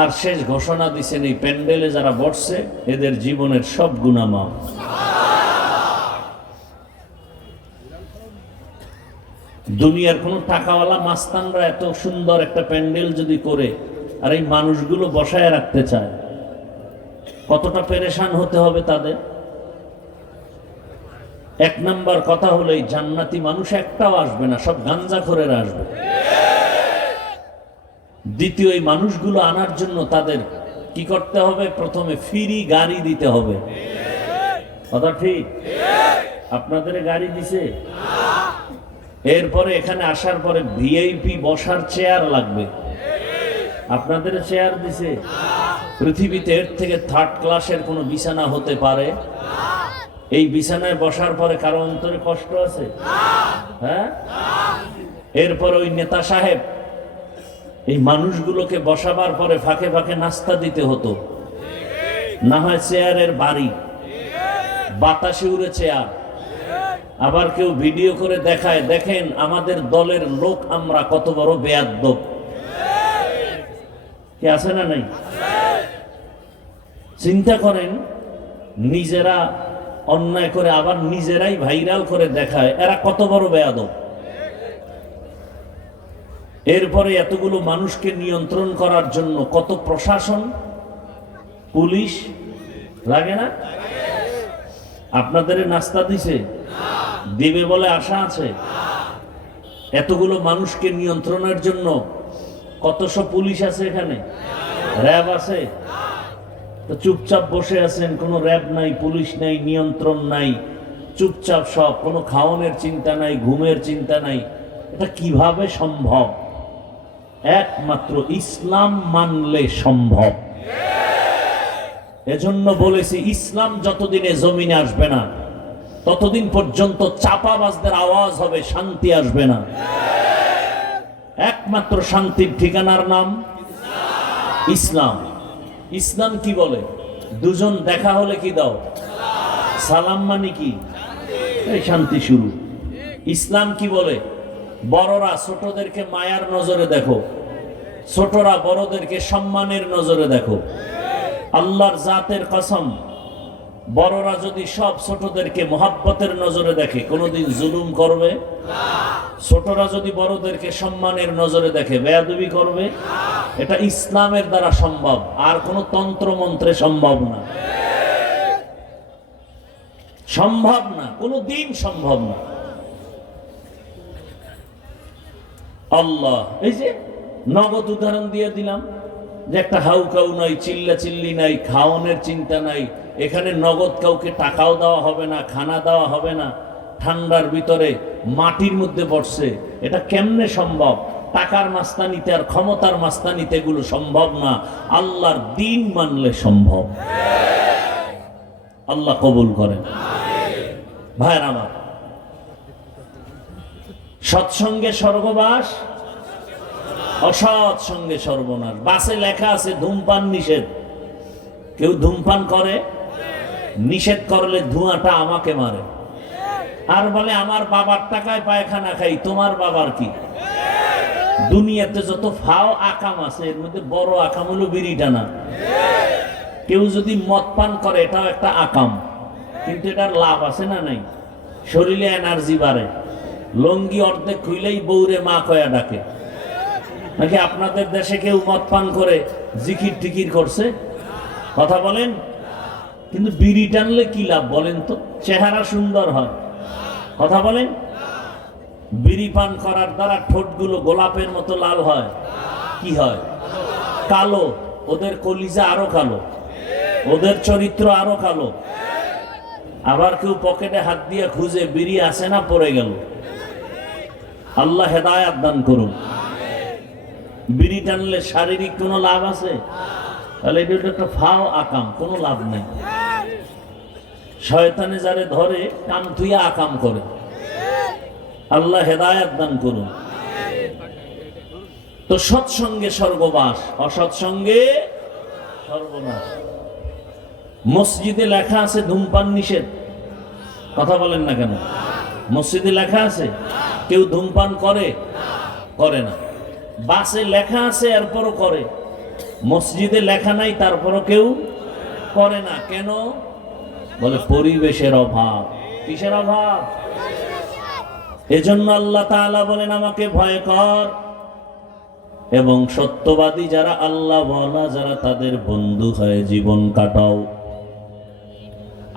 আর শেষ ঘোষণা দিয়েছেন, এই প্যান্ডেলে যারা বসছে এদের জীবনের সব গুনাহ মাফ। দুনিয়ার কোন টাকাওয়ালা মাস্তানরা এত সুন্দর একটা প্যান্ডেল যদি করে আর এই মানুষগুলো বসায় রাখতে চায়, কতটা পেরেশান হতে হবে তাদের। এক নাম্বার কথা হলো, এই জান্নাতি মানুষ একটাও আসবে না, সব গাঞ্জাখোরেরা আসবে। দ্বিতীয়, এই মানুষগুলো আনার জন্য তাদের কি করতে হবে? প্রথমে ফ্রি গাড়ি দিতে হবে। কথা ঠিক? আপনাদের গাড়ি দিছে? এরপরে এখানে আসার পরে ভিআইপি বসার চেয়ার লাগবে। আপনাদের চেয়ার দিছে? পৃথিবীতে এর থেকে থার্ড ক্লাসের কোনো বিছানা হতে পারে? এই বিছানায় বসার পরে কারো অন্তরে কষ্ট আছে? হ্যাঁ। এরপর ওই নেতা সাহেব এই মানুষগুলোকে বসাবার পরে ফাঁকে ফাঁকে নাস্তা দিতে হতো, না হয় চেয়ারের বাড়ি, বাতাসে উড়ে চেয়ার। আবার কেউ ভিডিও করে দেখায়, দেখেন আমাদের দলের লোক আমরা কত বড় বেয়াদ্দব। কি আছে না নাই? চিন্তা করেন, নিজেরা অন্যায় করে আবার নিজেরাই ভাইরাল করে দেখায়, এরা কত বড় বেয়াদব। এরপরে এতগুলো মানুষকে নিয়ন্ত্রণ করার জন্য কত প্রশাসন, পুলিশ লাগে না? আপনাদের নাস্তা দিছে? দিবে বলে আশা আছে? এতগুলো মানুষকে নিয়ন্ত্রণের জন্য কতশো পুলিশ আছে, এখানে র্যাব আছে, তো চুপচাপ বসে আছেন, কোনো র্যাব নাই, পুলিশ নাই, নিয়ন্ত্রণ নাই, চুপচাপ সব, কোনো খাওয়ানোর চিন্তা নাই, ঘুমের চিন্তা নাই। এটা কিভাবে সম্ভব? একমাত্র ইসলাম মানলে সম্ভব। এজন্য বলেছি, ইসলাম যতদিনে জমিনে আসবে না ততদিন পর্যন্ত চাপাবাজদের আওয়াজ হবে, শান্তি আসবে না। একমাত্র শান্তির ঠিকানার নাম ইসলাম। ইসলাম কি বলে? দুজন দেখা হলে কি দাও? সালাম। মানে কি? এই শান্তি শুরু। ইসলাম কি বলে? বড়রা ছোটদেরকে মায়ার নজরে দেখো, ছোটরা বড়দেরকে সম্মানের নজরে দেখো। আল্লাহর জাতের কসম, বড়রা যদি সব ছোটদেরকে মোহাব্বতের নজরে দেখে কোনোদিন জুলুম করবে? ছোটরা যদি বড়দেরকে সম্মানের নজরে দেখে বেয়াদবি করবে? এটা ইসলামের দ্বারা সম্ভব, আর কোনো তন্ত্র মন্ত্রে সম্ভব না। সম্ভব না, কোনো দিন সম্ভব না। আল্লাহ এই যে নগদ উদাহরণ দিয়ে দিলাম, যে একটা হাউকাউ নাই, চিল্লা চিল্লি নাই, খাওয়ানোর চিন্তা নাই, এখানে নগদ কাউকে টাকাও দেওয়া হবে না, খানা দেওয়া হবে না, ঠান্ডার ভিতরে মাটির মধ্যে বসছে। এটা কেমনে সম্ভব? টাকার মাস্তানিতে আর ক্ষমতার মাস্তানিতে এগুলো সম্ভব না, আল্লাহর দিন মানলে সম্ভব। আল্লাহ কবুল করেন। ভাইয়ের আমার, সৎসঙ্গে স্বর্গবাস, অসৎ সঙ্গে সর্বনাশ। বাসে লেখা আছে ধূমপান নিষেধ। কেউ ধূমপান করে, নিষেধ করলে ধোঁয়াটা আমাকে মারে, আর বলে আমার বাবার টাকায় পায়খানা খাই, তোমার বাবার কি? দুনিয়াতে যত ফাও আকাম আছে এর মধ্যে বড় আকাম হলো বিড়ি টানা। কেউ যদি মদ পান করে এটাও একটা আকাম, কিন্তু এটার লাভ আছে না নাই? শরীরে এনার্জি বাড়ে। লঙ্গি অর্ধেক খুইলেই বউরে মা কয়া ডাকে। নাকি আপনাদের দেশে কেউ মদ পান করে জিকির টিকির করছে? কথা বলেন। কিন্তু বিড়ি টানলে কি লাভ বলেন তো? চেহারা সুন্দর হয়। কথা বলেন। বিড়ি পান করার দ্বারা ঠোঁটগুলো গোলাপের মতো লাল হয়। কি হয়? কালো। ওদের কলিজা আরো কালো, ওদের চরিত্র আরো কালো। আবার কেউ পকেটে হাত দিয়ে খুঁজে বিড়ি আসে না, পড়ে গেল। আল্লাহ হেদায়াত দান করুন। বিড়ি টানলে শারীরিক কোনো লাভ আছে? তাহলে এটা একটা ফাও আকাম, কোনো লাভ নেই। শয়তানে যারে ধরে কাম থুইয়া আকাম করে। আল্লাহ হেদায়াত দান করুন। তো সৎসঙ্গে স্বর্গবাস, অসৎসঙ্গে সর্বনাশ। মসজিদে লেখা আছে ধূমপান নিষেধ। কথা বলেন না কেন? মসজিদে লেখা আছে? কেউ ধূমপান করে? করে না। বাসে লেখা আছে এরপরও করে। মসজিদে লেখা নাই তারপরও কেউ করে না। কেন? বলে পরিবেশের অভাব। কিসের অভাব? এজন্য আল্লাহ তাআলা বলেন আমাকে ভয় কর, এবং সত্যবাদী যারা আল্লাহ ওয়ালা যারা তাদের বন্ধু হয়ে জীবন কাটাও।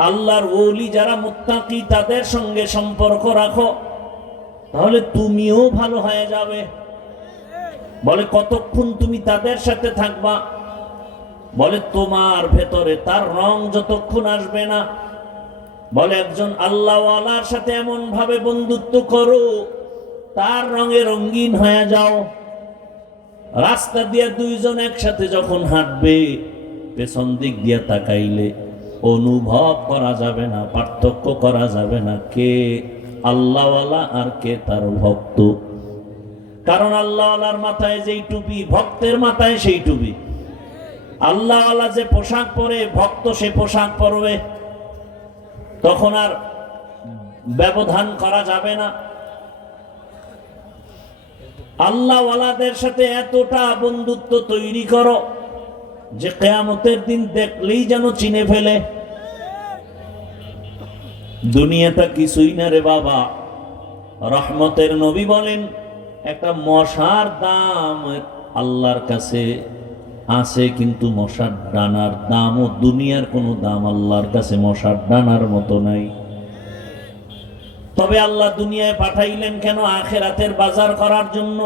আল্লাহর ওলি যারা মুত্তাকি তাদের সঙ্গে সম্পর্ক রাখো, তাহলে তুমিও ভালো হয়ে যাবে। বলে কতক্ষণ তুমি তাদের সাথে থাকবা? বলে তোমার ভেতরে তার রং যতক্ষণ আসবে না। বলে একজন আল্লাহওয়ালার সাথে এমন ভাবে বন্ধুত্ব করো তার রঙে রঙিন হয়ে যাও। রাস্তা দিয়ে দুইজন একসাথে যখন হাঁটবে, পেছন দিক দিয়ে তাকাইলে অনুভব করা যাবে না, পার্থক্য করা যাবে না কে আল্লাহওয়ালা আর কে তার ভক্ত। কারণ আল্লাহওয়ালার মাথায় যেই টুপি, ভক্তের মাথায় সেই টুপি। আল্লাহওয়ালা যে পোশাক পরে, ভক্ত সে পোশাক পরবে। তখন আর ব্যবধান করা যাবে না। আল্লাহওয়ালাদের সাথে এতটা বন্ধুত্ব তৈরি করো যে কিয়ামতের দিন দেখলেই যেন চিনে ফেলে। দুনিয়াটা কিছুই না রে বাবা। রহমতের নবী বলেন একটা মশার দাম আল্লাহর কাছে আছে, কিন্তু মশার ডানার দামও দুনিয়ার কোনো দাম আল্লাহর কাছে মশার ডানার মতো নাই। তবে আল্লাহ দুনিয়ায় পাঠাইলেন কেন? আখিরাতের বাজার করার জন্য।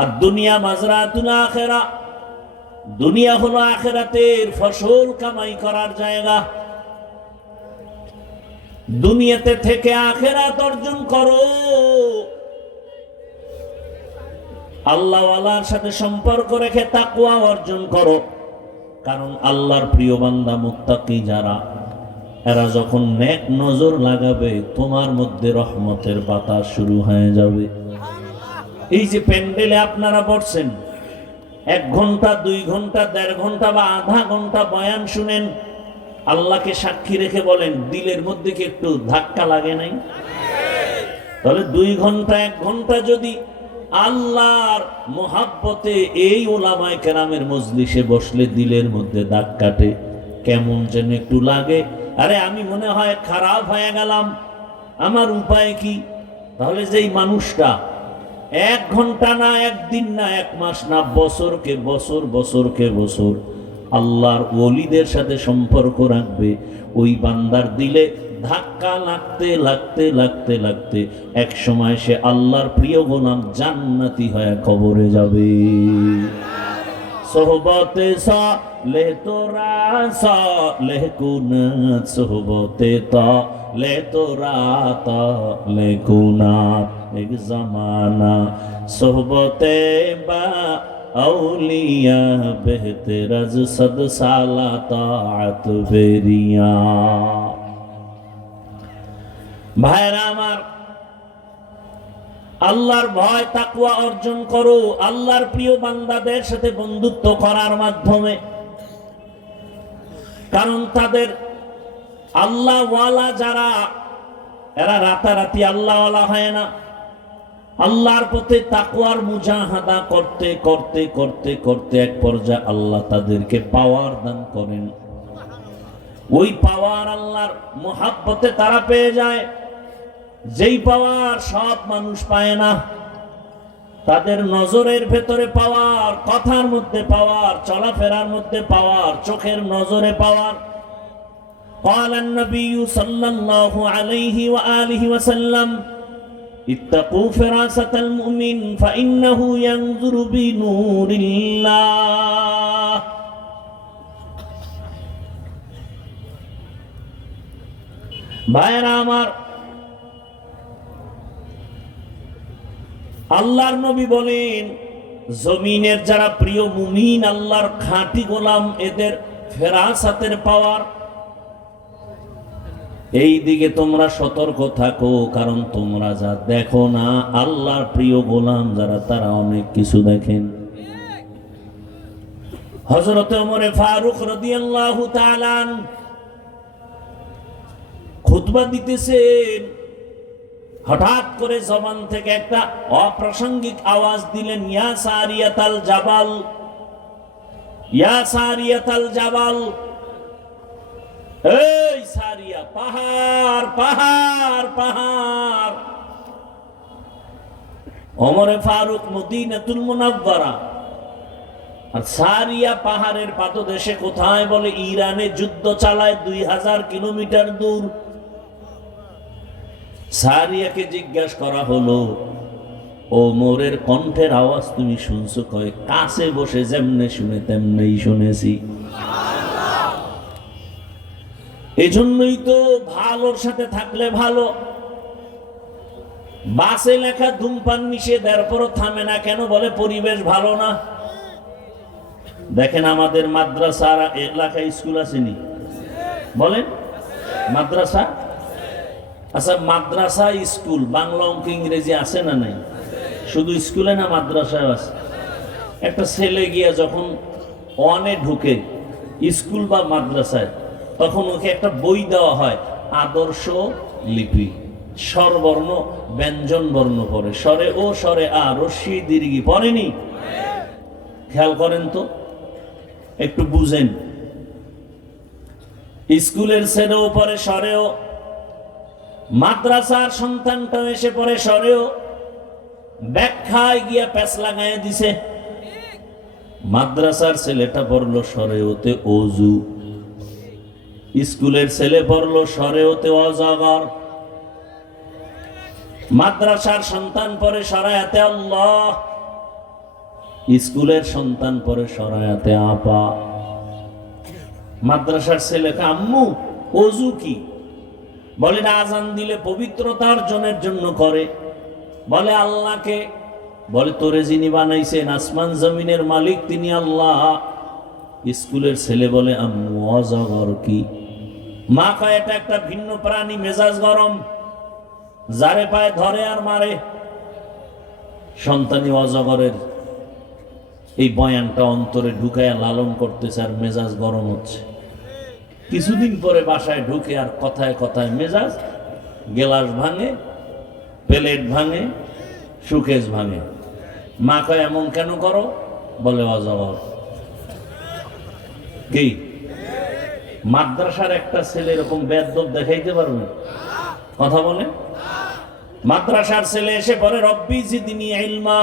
আর দুনিয়া মাজরাতুল আখিরা, দুনিয়া হলো আখিরাতের ফসল কামাই করার জায়গা। দুনিয়াতে থেকে আখিরাত অর্জন করো, আল্লাহওয়ালার সাথে সম্পর্ক রেখে তাকওয়া অর্জন করো। কারণ আল্লাহর প্রিয় বান্দা মুত্তাকি যারা, এরা যখন নেক নজর লাগাবে তোমার মধ্যে রহমতের বাতাস শুরু হয়ে যাবে। এই যে প্যান্ডেলে আপনারা বসছেন, 1 ঘন্টা 2 ঘন্টা 1.5 ঘন্টা বা আধা ঘন্টা বয়ান শুনেন, আল্লাহকে সাক্ষী রেখে বলেন দিলের মধ্যে কি একটু ধাক্কা লাগে নাই? তাহলে 2 ঘন্টা 1 ঘন্টা যদি আল্লাহর মোহাব্বতে এই ওলামায়ে কেরামের মজলিসে বসলে দিলের মধ্যে দাগ কাটে, কেমন যেন একটু লাগে, আরে আমি মনে হয় খারাপ হয়ে গেলাম, আমার উপায় কি? তাহলে যেই মানুষটা 1 ঘন্টা না, 1 দিন না, 1 মাস না, বছরকে বছর, বছরকে বছর আল্লাহর ওলিদের সাথে সম্পর্ক রাখবে, ওই বান্দার দিলে ধাক্কা লাগতে লাগতে লাগতে লাগতে এক সময় সে আল্লাহর প্রিয় গোলাম জান্নাতি হয়ে কবরে যাবে। সোহবতে সালেহ তোরা সালেহ কুনাত, সোহবতে তালেহ তোরা তালেহ কুনাত, এক জামানা সোহবতে বা আউলিয়া বেহতের আজ সদ সালা তাআত বেরিয়া। ভাইরা আমার, আল্লাহর ভয় তাকওয়া অর্জন করো আল্লাহর প্রিয় বান্দাদের সাথে বন্ধুত্ব করার মাধ্যমে। কারণ তাদের আল্লাহওয়ালা যারা, এরা রাতারাতি আল্লাহওয়ালা হয় না। আল্লাহর পথে তাকওয়ার মুজাহাদা করতে করতে করতে করতে এক পর্যায়ে আল্লাহ তাদেরকে পাওয়ার দান করেন। ওই পাওয়ার আল্লাহর মুহাব্বতে তারা পেয়ে যায়, যেই পাওয়ার সব মানুষ পায় না। তাদের নজরের ভেতরে পাওয়ার, কথার মধ্যে পাওয়ার, চলাফেরার মধ্যে পাওয়ার, চোখের নজরে পাওয়ার। قال النبي صلى الله عليه وآله وسلم اتقوا فراسة المؤمن فإنه ينظر بنور الله। ভাইরা আমার, আল্লাহর নবী বলেন জমিনের যারা প্রিয় মুমিন, আল্লাহর খাঁটি গোলাম, এদের ফেরাসাতের পাওয়ার। এই দিকে তোমরা সতর্ক থাকো, কারণ তোমরা যা দেখো না, আল্লাহর প্রিয় গোলাম যারা তারা অনেক কিছু দেখেন। হযরত ওমর ফারুক রাদিয়াল্লাহু তাআলা খুতবা দিতেছেন, হঠাৎ করে জবান থেকে একটা অপ্রাসঙ্গিক আওয়াজ দিলেন, ইয়া সারিয়াতাল জাবাল, ইয়া সারিয়াতাল জাবাল, এই সারিয়া, পাহাড় পাহাড় পাহাড়। ওমরে ফারুক মদিনাতুল মুনাওয়ারা, আর সারিয়া পাহাড়ের পাদদেশে কোথায়? বলে ইরানে যুদ্ধ চালায় 2000 কিলোমিটার দূর। সারিয়াকে জিজ্ঞাসা করা হলো, ওমরের কণ্ঠের আওয়াজ তুমি শুনছো? কয় কাছে বসে যেমনে শুনে তেমনেই শুনেছি। এজন্যই তো ভালোর সাথে থাকলে ভালো। বাসে লেখা ধূমপান নিষেধ, এরপরও থামে না কেন? বলে পরিবেশ ভালো না। দেখেন আমাদের মাদ্রাসার এলাকায় স্কুল আসেনি? বলেন মাদ্রাসা। আচ্ছা, মাদ্রাসা স্কুল বাংলা অঙ্ক ইংরেজি আছে না নাই? শুধু স্কুলে না মাদ্রাসায় আছে? একটা ছেলে গিয়া যখন ওয়ানে ঢুকে স্কুল বা মাদ্রাসায়, তখন ওকে একটা বই দেওয়া হয়, আদর্শ লিপি, স্বরবর্ণ ব্যঞ্জন বর্ণ পড়ে, স্বরে ও স্বরে আ, রস্যি দীর্ঘি পড়েনি? খেয়াল করেন তো, একটু বুঝেন। স্কুলের ছেলেও পড়ে স্বরেও, মাদ্রাসার সন্তানটাও এসে পড়ে স্বরেও। ব্যাখ্যায় গিয়া প্যাঁচ লাগাইয়া দিছে। মাদ্রাসার ছেলেটা পড়লো শরেয়তে ওযু, স্কুলের ছেলে পড়লো শরেয়তে অজগর, মাদ্রাসার সন্তান পড়ে শরায়াতে আল্লাহ, স্কুলের সন্তান পড়ে শরায়াতে আপা। মাদ্রাসার ছেলেকে আম্মু ওযু কি? বলে আজান দিলে পবিত্রতা অর্জনের জন্য করে। বলে আল্লাহকে। বলে তোরে যিনি বানাইছেন আসমান জমিনের মালিক তিনি আল্লাহ। স্কুলের ছেলে বলে আম্মু অজগর কি? মা কয় এটা একটা ভিন্ন প্রাণী, মেজাজ গরম, যারে পায় ধরে আর মারে। সন্তানি অজগরের এই বয়ানটা অন্তরে ঢুকায়া লালন করতেছে আর মেজাজ গরম হচ্ছে। কিছুদিন পরে বাসায় ঢুকে আর কথায় কথায় মেজাজ, গেলাস ভাঙে, প্লেট ভাঙে, সুকেশ ভাঙে। মা কয় এমন কেন করো? বলে অজগর কি? মাদ্রাসার একটা ছেলে এরকম বেয়াদব দেখাইতে পারবে? কথা বলে। মাদ্রাসার ছেলে এসে পরে রব্বি জিদনি ইলমা,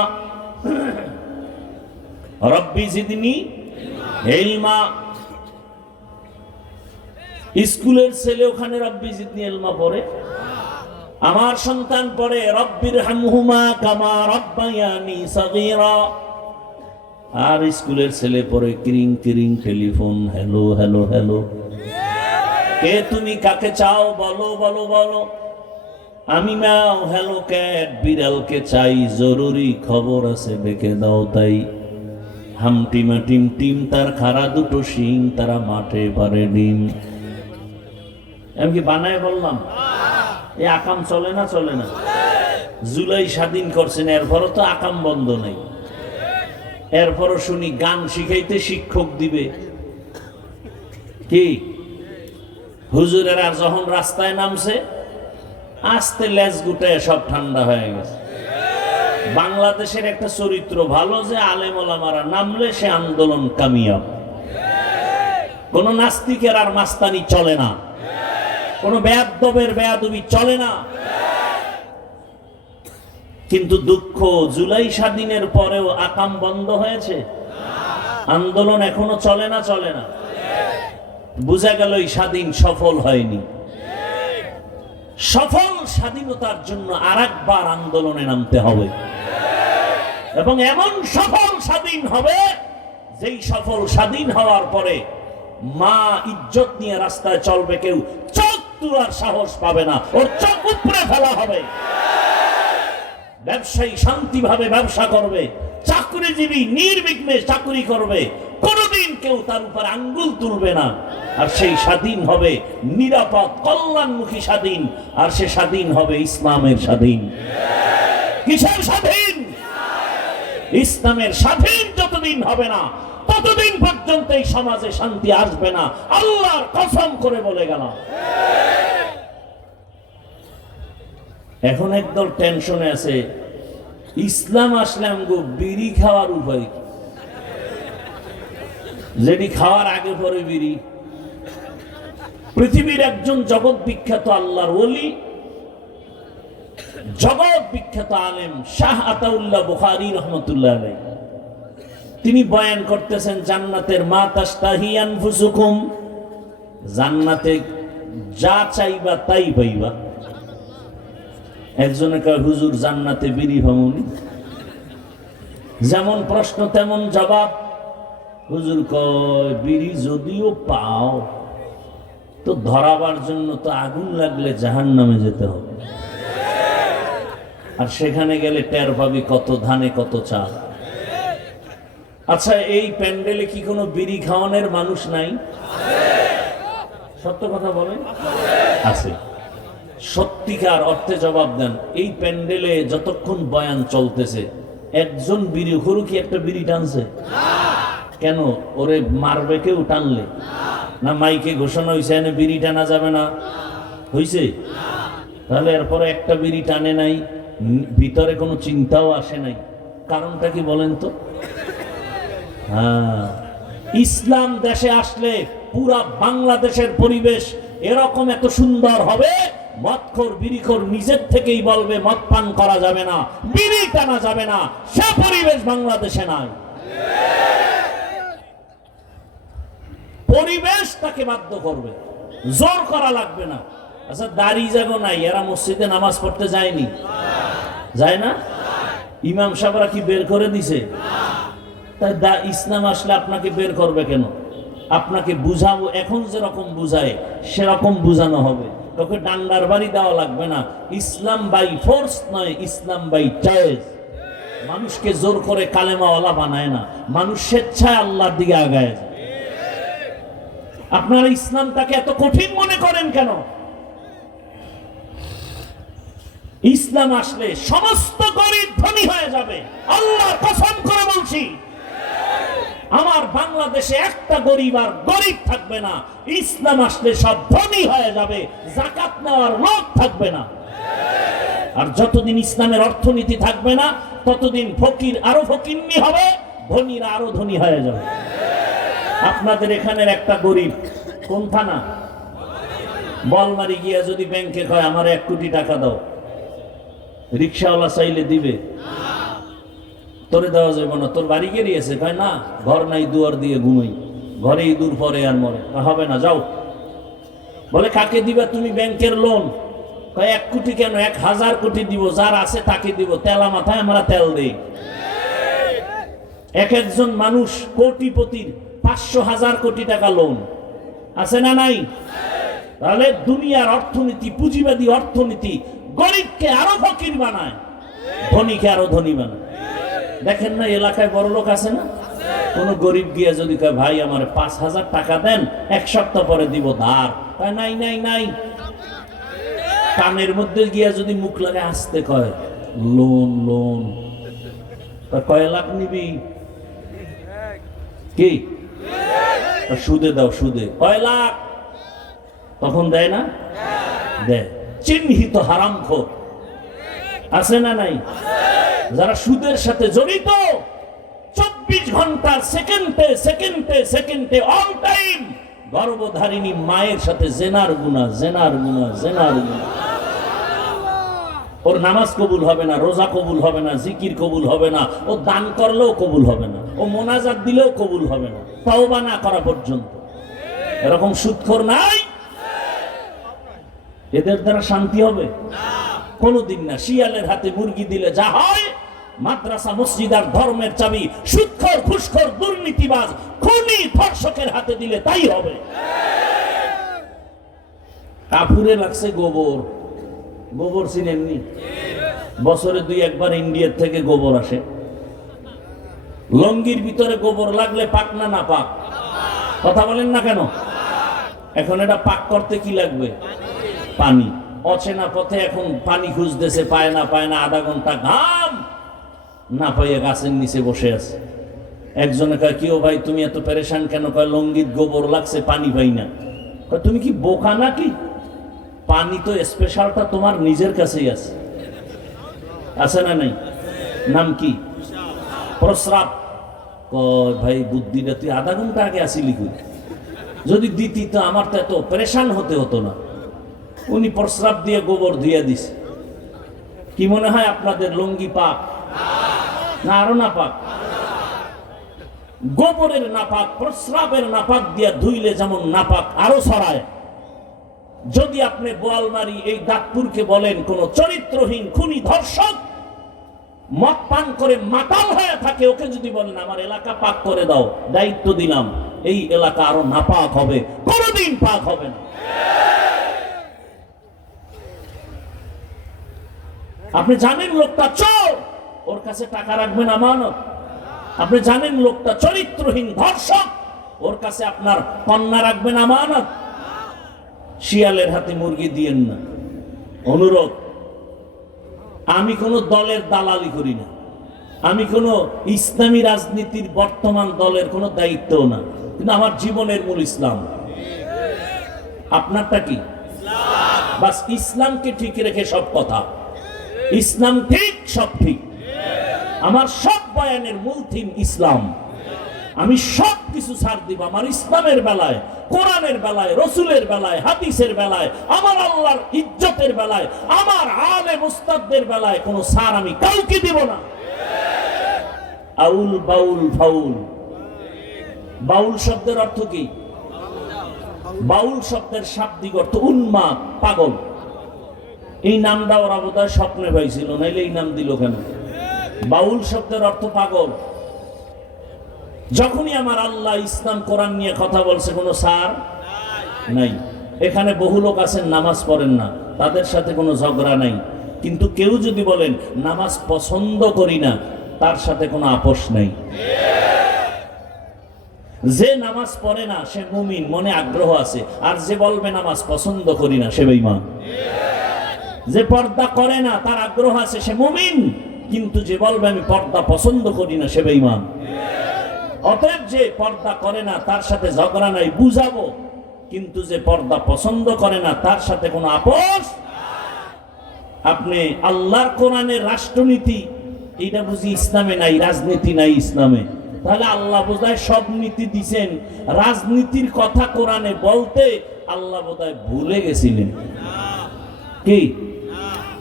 রব্বি জিদনি ইলমা। স্কুলের ছেলে ওখানে রব্বি জিদনি ইলমা পড়ে। আমার সন্তান পড়ে রব্বির হামহুমা কামা রব্বায়ানি সাগীরা। আর স্কুলের ছেলে পড়ে কিরিং কিরিং টেলিফোন, হ্যালো হ্যালো হ্যালো। কে তুমি, কাকে চাও, বলো বলো বলো। আমি ম্যাও, হ্যালো ক্যাট, বিড়ালকে চাই, জরুরি খবর আছে ডেকে দাও তাই। হামটিমা টিম টিম, তার খাড়া দুটো শিং, তারা মাঠে পারে ডিম। আমি কি বানায় বললাম? এই আকাম চলে না? চলে না? জুলাই স্বাধীন করছেন, এরপরও তো আকাম বন্ধ নাই। এরপরও শুনি গান শিখাইতে শিক্ষক দিবে কি? হুজুরেরা যখন রাস্তায় নামছে আস্তে লেজ গুটায় সব ঠান্ডা হয়ে গেছে। বাংলাদেশের একটা চরিত্র ভালো যে আলেম ওলামারা নামলে সে আন্দোলন কামিয়াব। কোন নাস্তিকের আর মাস্তানি চলে না, কোন বেয়াদবের বেয়াদবি চলে না। কিন্তু দুঃখ, জুলাই স্বাধীনের পরেও আকাম বন্ধ হয়েছে, আন্দোলন এখনো চলে না? চলে না। বুঝা গেল এই স্বাধীন সফল হয়নি। সফল স্বাধীনতার জন্য আরেকবার আন্দোলনে নামতে হবে এবং এমন সফল স্বাধীন হবে যেই সফল স্বাধীন হওয়ার পরে মা ইজ্জত নিয়ে রাস্তায় চলবে, কেউ চোখ তোলার সাহস পাবে না, ওর চোখ উপরে ফেলা হবে। ব্যবসায়ী শান্তিভাবে ব্যবসা করবে, চাকরিজীবী নির্বিঘ্নে চাকরি করবে, কোনদিন কেউ তার উপর আঙ্গুল তুলবে না। আর সেই স্বাধীন হবে নিরাপদ কল্যাণমুখী স্বাধীন, আর সে স্বাধীন হবে ইসলামের স্বাধীন। কিসের স্বাধীন? ইসলামের স্বাধীন যতদিন হবে না ততদিন পর্যন্ত এই সমাজে শান্তি আসবে না, আল্লাহর কসম করে বলে গেলাম। এখন একদল টেনশনে আছে, ইসলাম আসলে আমগো বিড়ি খাওয়ার উপায় কি? যেটি খাওয়ার আগে পরে বিড়ি। পৃথিবীর একজন জগৎ বিখ্যাত আল্লাহর ওলি, জগৎ বিখ্যাত আলেম শাহ আতাউল্লাহ বুখারী রহমতুল্লাহ আলাইহি, তিনি বয়ান করতেছেন জান্নাতের মা তাশতাহি আনফুসুকুম, জান্নাতে যা চাইবা তাই পাইবা। একজনে কয় হুজুর জান্নাতে বিড়ি ভামুনি? যেমন প্রশ্ন তেমন জবাব। হুজুর কয় বিড়ি যদিও পাও তো ধরাবার জন্য তো আগুন লাগলে জাহান্নামে যেতে হবে, আর সেখানে গেলে টের পাবি কত ধানে কত চাল। আচ্ছা, এই প্যান্ডেলে কি কোনো বিড়ি খাওয়ানোর মানুষ নাই? সত্য কথা বলেন, আছে। সত্যিকার অর্থে জবাব দেন। এই প্যান্ডেলে যতক্ষণ বয়ান চলতেছে একজন বিড়ি খোরও কি একটা বিড়ি টানছে? কেন? ওরে মারবে কেউ টানলে? না মাইকে ঘোষণা হয়েছে এনে বিড়ি টানা যাবে না? হয়েছে? তাহলে এরপরে একটা বিড়ি টানে নাই, ভিতরে কোনো চিন্তাও আসে নাই। কারণটা কি বলেন তো? হ্যাঁ, ইসলাম দেশে আসলে পুরা বাংলাদেশের পরিবেশ এরকম এত সুন্দর হবে, মদখোর বিড়িখোর নিজের থেকেই বলবে মদ পান করা যাবে না, বিড়ি টানা যাবে না। সে পরিবেশ বাংলাদেশে নাই। তাকে বাধ্য করবে, জোর করা লাগবে না। আচ্ছা দাড়ি জাগো নাই, এরা মসজিদে নামাজ পড়তে যায়নি, যায় না? ইমাম সাহেবরা কি বের করে দিছে? তাই ইসলাম আসলে আপনাকে বের করবে কেন? আপনাকে বুঝাবো, এখন যেরকম বুঝায় সেরকম বুঝানো হবে। তোকে ডান্ডার বাড়ি দেওয়া লাগবে না। ইসলাম বাই ফোর্স নয়, ইসলাম বাই চয়েস। মানুষকে জোর করে কালেমাওয়ালা বানায় না, মানুষ স্বেচ্ছায় আল্লাহর দিকে আগায় যায়। আপনারা ইসলামটাকে এত কঠিন মনে করেন কেন? ইসলাম আসলে সমস্ত গরিব ধনী হয়ে যাবে, আল্লাহর কসম করে বলছি। আমার বাংলাদেশে একটা গরিব আর গরিব থাকবে না। ইসলাম আসলে সব ধনী হয়ে যাবে, যাকাত নেওয়ার লোক থাকবে না। আর যতদিন ইসলামের অর্থনীতি থাকবে না, ততদিন ফকির আরো ফকিন্নি হবে, ধনীরা আরো ধনী হয়ে যাবে। আপনাদের এখানের একটা গরিব কোন থানা? বলমারি গিয়া যদি ব্যাংকে কয় আমার 1 কোটি টাকা দাও, রিক্সাওয়ালা চাইলে দিবে? তোরে দেওয়া যাবে না, তোর বাড়ি গেরিয়েছে, কয় না ঘর নাই দুয়ার দিয়ে ঘুমাই, ঘরে ইঁদুর পরে আর মরে, হবে না যাও। বলে কাকে দিবা তুমি ব্যাংকের লোন? কয় 1 কোটি কেন, 1000 কোটি দিব, যার আছে তাকে দিব, তেলা মাথায় আমরা তেল দেই। এক একজন মানুষ কোটিপতির 500,000 কোটি টাকা লোন আছে না নাই? তাহলে দুনিয়ার অর্থনীতি, পুঁজিবাদী অর্থনীতি গরিবকে আরো ফকির বানায়, ধনীকে আরো ধনী বানায়। দেখেন না এলাকায় বড় লোক আছে না? কোন গরিব গিয়া যদি কয় ভাই আমার 5,000 টাকা দেন, 1 সপ্তাহ পরে দিব ধার, কয় নাই নাই নাই। কানের মধ্যে গিয়া যদি মুখ লাগে আসতে কয় লোন লোন, কয় লাখ নিবি কি? সুদে দাও, সুদে কয় লাখ? তখন দেয় না? দেয়। চিহ্নিত হারামখোর আছে না নাই? যারা সুদের সাথে জড়িত, 24 ঘন্টার সেকেন্ডে সেকেন্ডে সেকেন্ডে অল টাইম গর্ভধারিণী মায়ের সাথে জেনার গুনাহ, জেনার গুনাহ, জেনার গুনাহ। ওর নামাজ কবুল হবে না, রোজা কবুল হবে না, জিকির কবুল হবে না, ও দান করলেও কবুল হবে না, ও মোনাজাত দিলেও কবুল হবে না, তওবা না করা পর্যন্ত। এরকম সুদখোর নাই? এদের দ্বারা শান্তি হবে? কোনদিন না। শিয়ালের হাতে মুরগি দিলে যা হয়, মাদ্রাসা মসজিদ আর ধর্মের চাবি সুদখোর, ঘুষখোর, দুর্নীতিবাজ, খুনি, ধর্ষকের হাতে দিলে তাই হবে। কাপুরে লাগছে গোবর, গোবর চিনেননি? বছরে 2 একবার ইন্ডিয়ার থেকে গোবর আসে। লঙ্গির ভিতরে গোবর লাগলে পাক না না পাক? কথা বলেন না কেন? এখন এটা পাক করতে কি লাগবে? পানি। অচেনা পথে এখন পানি খুঁজতেছে, পায় না পায় না, আধা ঘন্টা ঘাম না পাইয়ে গাছের নিচে বসে আছে। একজনে কয় কি ও ভাই তুমি এত পেরেশান কেন? কয় লঙ্গিত গোবর লাগছে, পানি পাই না। কয় তুমি কি বোকা নাকি? পানি তো স্পেশালটা তোমার নিজের কাছেই আছে, আছে না নাই? নাম কি? প্রস্রাব। কয় ভাই বুদ্ধিটা তুই আধা ঘন্টা আগে আসিলি কই? যদি দিতি তো আমার তো এত পেরেশান হতে হতো না। উনি প্রস্রাব দিয়ে গোবর ধুয়ে দিছে। কি মনে হয় আপনাদের লঙ্গি পাক না আরো না পাক? গোবরের নাপাক, প্রস্রাবের নাপাক দিয়ে ধুইলে যেমন নাপাক আরো ছড়ায়। যদি আপনি বোয়ালমারি এই দাঁতপুরকে বলেন কোন চরিত্রহীন খুনি, ধর্ষক, মদ পান করে মাতাল হয়ে থাকে, ওকে যদি বলেন আমার এলাকা পাক করে দাও, দায়িত্ব দিলাম, এই এলাকা আরো নাপাক হবে, কোনদিন পাক হবে না। আপনি জানেন লোকটা চোর, ওর কাছে টাকা রাখবেন আমানত। আপনি জানেন লোকটা চরিত্রহীন ধর্ষক, ওর কাছে আপনার কন্যা রাখবেন আমানত। শিয়ালের হাতে মুরগি দিয়েন না। অনুরোধ, আমি কোন দলের দালালি করি না, আমি কোন ইসলামী রাজনীতির বর্তমান দলের কোন দায়িত্ব না, কিন্তু আমার জীবনের মূল ইসলাম। আপনারটা কি? বাস ইসলামকে ঠিক রেখে সব কথা। ইসলাম ঠিক, সব ঠিক। আমার সব বয়ানের মূল থিম ইসলাম। আমি সব কিছু ছাড় দিব আমার ইসলামের বেলায়, কোরআনের বেলায়, রসুলের বেলায়, হাদিসের বেলায়, আমার আল্লাহর ইজ্জতের বেলায়, আমার আলেম উস্তাদদের বেলায় কোনো ছাড় আমি কাউকে দিব না। আউল বাউল ফাউল। বাউল শব্দের অর্থ কি? বাউল শব্দের শাব্দিক অর্থ উন্মাদ, পাগল। এই নামটা ওরা বোধহয় স্বপ্নে পাইছিল, নাইলে এই নাম দিল কেন? বাউল শব্দের অর্থ পাগল। যখনই আমার আল্লাহ ইসলাম কোরআন নিয়ে কথা বলছে, কোনো সার নাই। এখানে বহু লোক আছেন নামাজ পড়েন না, তাদের সাথে কোনো ঝগড়া নাই। কিন্তু কেউ যদি বলেন নামাজ পছন্দ করি না, তার সাথে কোনো আপোষ নাই। যে নামাজ পড়ে না সে মুমিন, মনে আগ্রহ আছে। আর যে বলবে নামাজ পছন্দ করি না, সে বেঈমান। যে পর্দা করে না তার আগ্রহ আছে, সে মুমিন। কিন্তু যে বলবে আমি পর্দা পছন্দ করি না, সে বেঈমান। অতএব যে পর্দা করে না তার সাথে ঝগড়া নাই, বুঝাবো। কিন্তু যে পর্দা পছন্দ করে না তার সাথে কোনো আপোষ। আপনি আল্লাহর কোরআনের রাষ্ট্রনীতি, এটা বুঝি ইসলামে নাই, রাজনীতি নাই ইসলামে। তাহলে আল্লাহ বোধহয় সব নীতি দিছেন, রাজনীতির কথা কোরআনে বলতে আল্লাহ বোধহয় ভুলে গেছিলেন কি?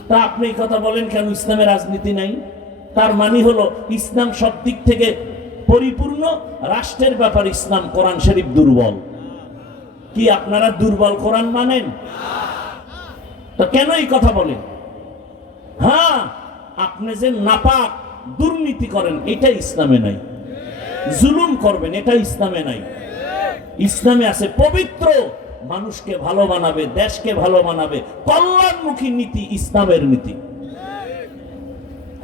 তা আপনি এই কথা বলেন কেন ইসলামে রাজনীতি নাই? তার মানে হলো ইসলাম সব দিক থেকে পরিপূর্ণ, রাষ্ট্রের ব্যাপার ইসলাম কোরআন শরীফ দুর্বল। কি আপনারা দুর্বল কোরআন মানেন? তো কেন এই কথা বলেন? হ্যাঁ, আপনি যে নাপাক, দুর্নীতি করেন, এটা ইসলামে নাই। জুলুম করবেন, এটা ইসলামে নাই। ইসলামে আছে পবিত্র, মানুষকে ভালো বানাবে, দেশকে ভালো বানাবে, কল্যাণমুখী নীতি ইসলামের নীতি।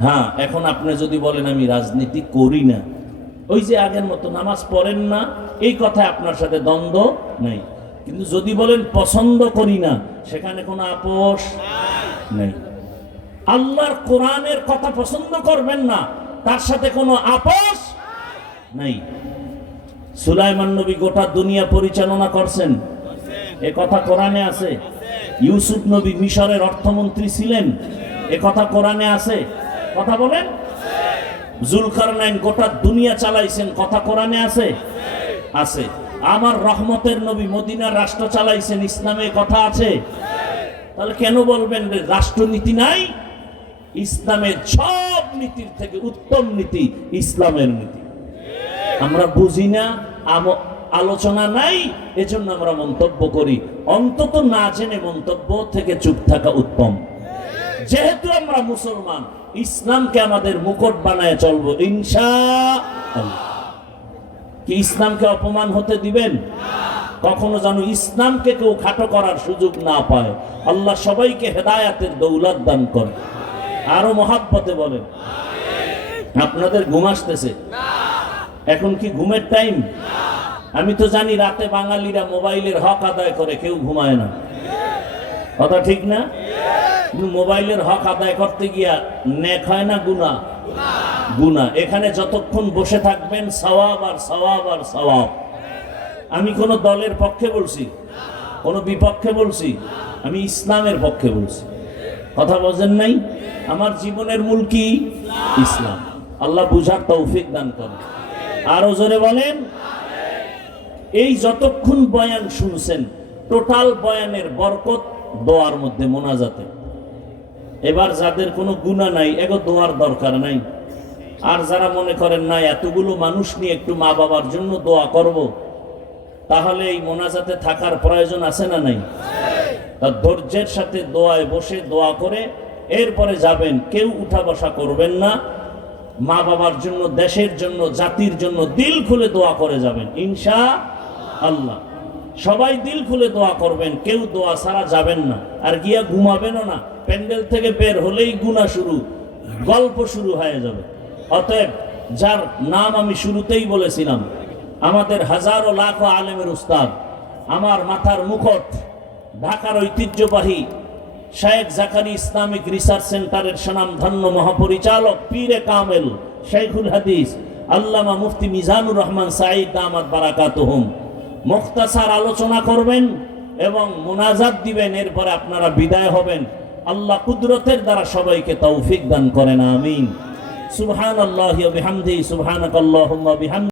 হ্যাঁ, এখন আপনি যদি বলেন আমি রাজনীতি করি না, ওই যে আগের মতো নামাজ পড়েন না, এই কথায় আপনার সাথে দ্বন্দ্ব নাই। কিন্তু যদি বলেন পছন্দ করি না, সেখানে কোনো আপোষ নেই। আল্লাহর কোরআনের কথা পছন্দ করবেন না, তার সাথে কোনো আপোষ নাই। সুলাইমান নবী গোটা দুনিয়া পরিচালনা করছেন, এ কথা কোরআনে আছে। ইউসুফ নবী মিশরের অর্থমন্ত্রী ছিলেন, এ কথা কোরআনে আছে। কথা বলেন। জুলকারনাইন গোটা দুনিয়া চালাইছেন, কথা কোরআনে আছে। আছে। আমার রহমতের নবী মদিনার রাষ্ট্র চালাইছেন, ইসলামে কথা আছে। তাহলে কেন বলবেন রাষ্ট্রনীতি নাই? ইসলামের সব নীতির থেকে উত্তম নীতি ইসলামের নীতি। আমরা বুঝি না, আলোচনা নাই, এজন্য আমরা মন্তব্য করি। অন্তত না জেনে মন্তব্য থেকে চুপ থাকা উত্তম। যেহেতু আমরা মুসলমান, ইসলামকে আমাদের মুকুট বানায় চলবো ইনশাআল্লাহ। কি ইসলামকে অপমান হতে দিবেন? কখনো যেন ইসলামকে কেউ খাটো করার সুযোগ না পায়। আল্লাহ সবাইকে হেদায়াতের দৌলত দান করে। আরো মহাব্বতে বলেন। আপনাদের ঘুম আসতেছে? এখন কি ঘুমের টাইম? আমি তো জানি রাতে বাঙালিরা মোবাইলের হক আদায় করে, কেউ ঘুমায় না। কথা ঠিক না? মোবাইলের হক আদায় করতে গিয়া নেক হয় না গুনাহ? গুনাহ। এখানে যতক্ষণ বসে থাকবেন সওয়াব আর সওয়াব আর সওয়াব। আমি কোন দলের পক্ষে বলছি, কোন বিপক্ষে বলছি? আমি ইসলামের পক্ষে বলছি। কথা বোঝেন নাই? আমার জীবনের মূল কি? ইসলাম। আল্লাহ বুঝার তৌফিক দান করেন। আরো জোরে বলেন। এই যতক্ষণ বয়ান শুনছেন, টোটাল বয়ানের বরকত দোয়ার মধ্যে, মোনাজাতে। এবার যাদের কোনো গুনাহ নাই, এগো দোয়ার দরকার নাই। আর যারা মনে করেন না এতগুলো মানুষ নিয়ে একটু মা বাবার জন্য দোয়া করব, তাহলে এই মোনাজাতে থাকার প্রয়োজন আছে না নাই? তা ধৈর্যের সাথে দোয়ায় বসে দোয়া করে এরপরে যাবেন। কেউ উঠা বসা করবেন না। মা বাবার জন্য, দেশের জন্য, জাতির জন্য দিল খুলে দোয়া করে যাবেন ইনশাআল্লাহ। সবাই দিল খুলে দোয়া করবেন, কেউ দোয়া ছাড়া যাবেন না। আর গিয়া ঘুমাবেনও না। প্যান্ডেল থেকে বের হলেই গুনাহ শুরু, গল্প শুরু হয়ে যাবে। অতএব যার নাম আমি শুরুতেই বলেছিলাম, আমাদের হাজারো লাখো আলেমের উস্তাদ, আমার মাথার মুকুট, ঢাকার ঐতিহ্যবাহী শেখ জাকারি ইসলামিক রিসার্চ সেন্টারের স্বনামধন্য মহাপরিচালক, পীরে কামেল, শেখুল হাদিস আল্লামা মুফতি মিজানুর রহমান সাঈদ দামাত বারাকাতুহুম মুখতাসার আলোচনা করবেন এবং মুনাজাত দিবেন। এরপরে আপনারা বিদায় হবেন। আল্লাহ কুদরতের দ্বারা সবাইকে তৌফিক দান করেন। আমিন। সুবহানাল্লাহি ওয়া বিহামদিহি, সুবহানাকাল্লাহুম্মা বিহামদিহি।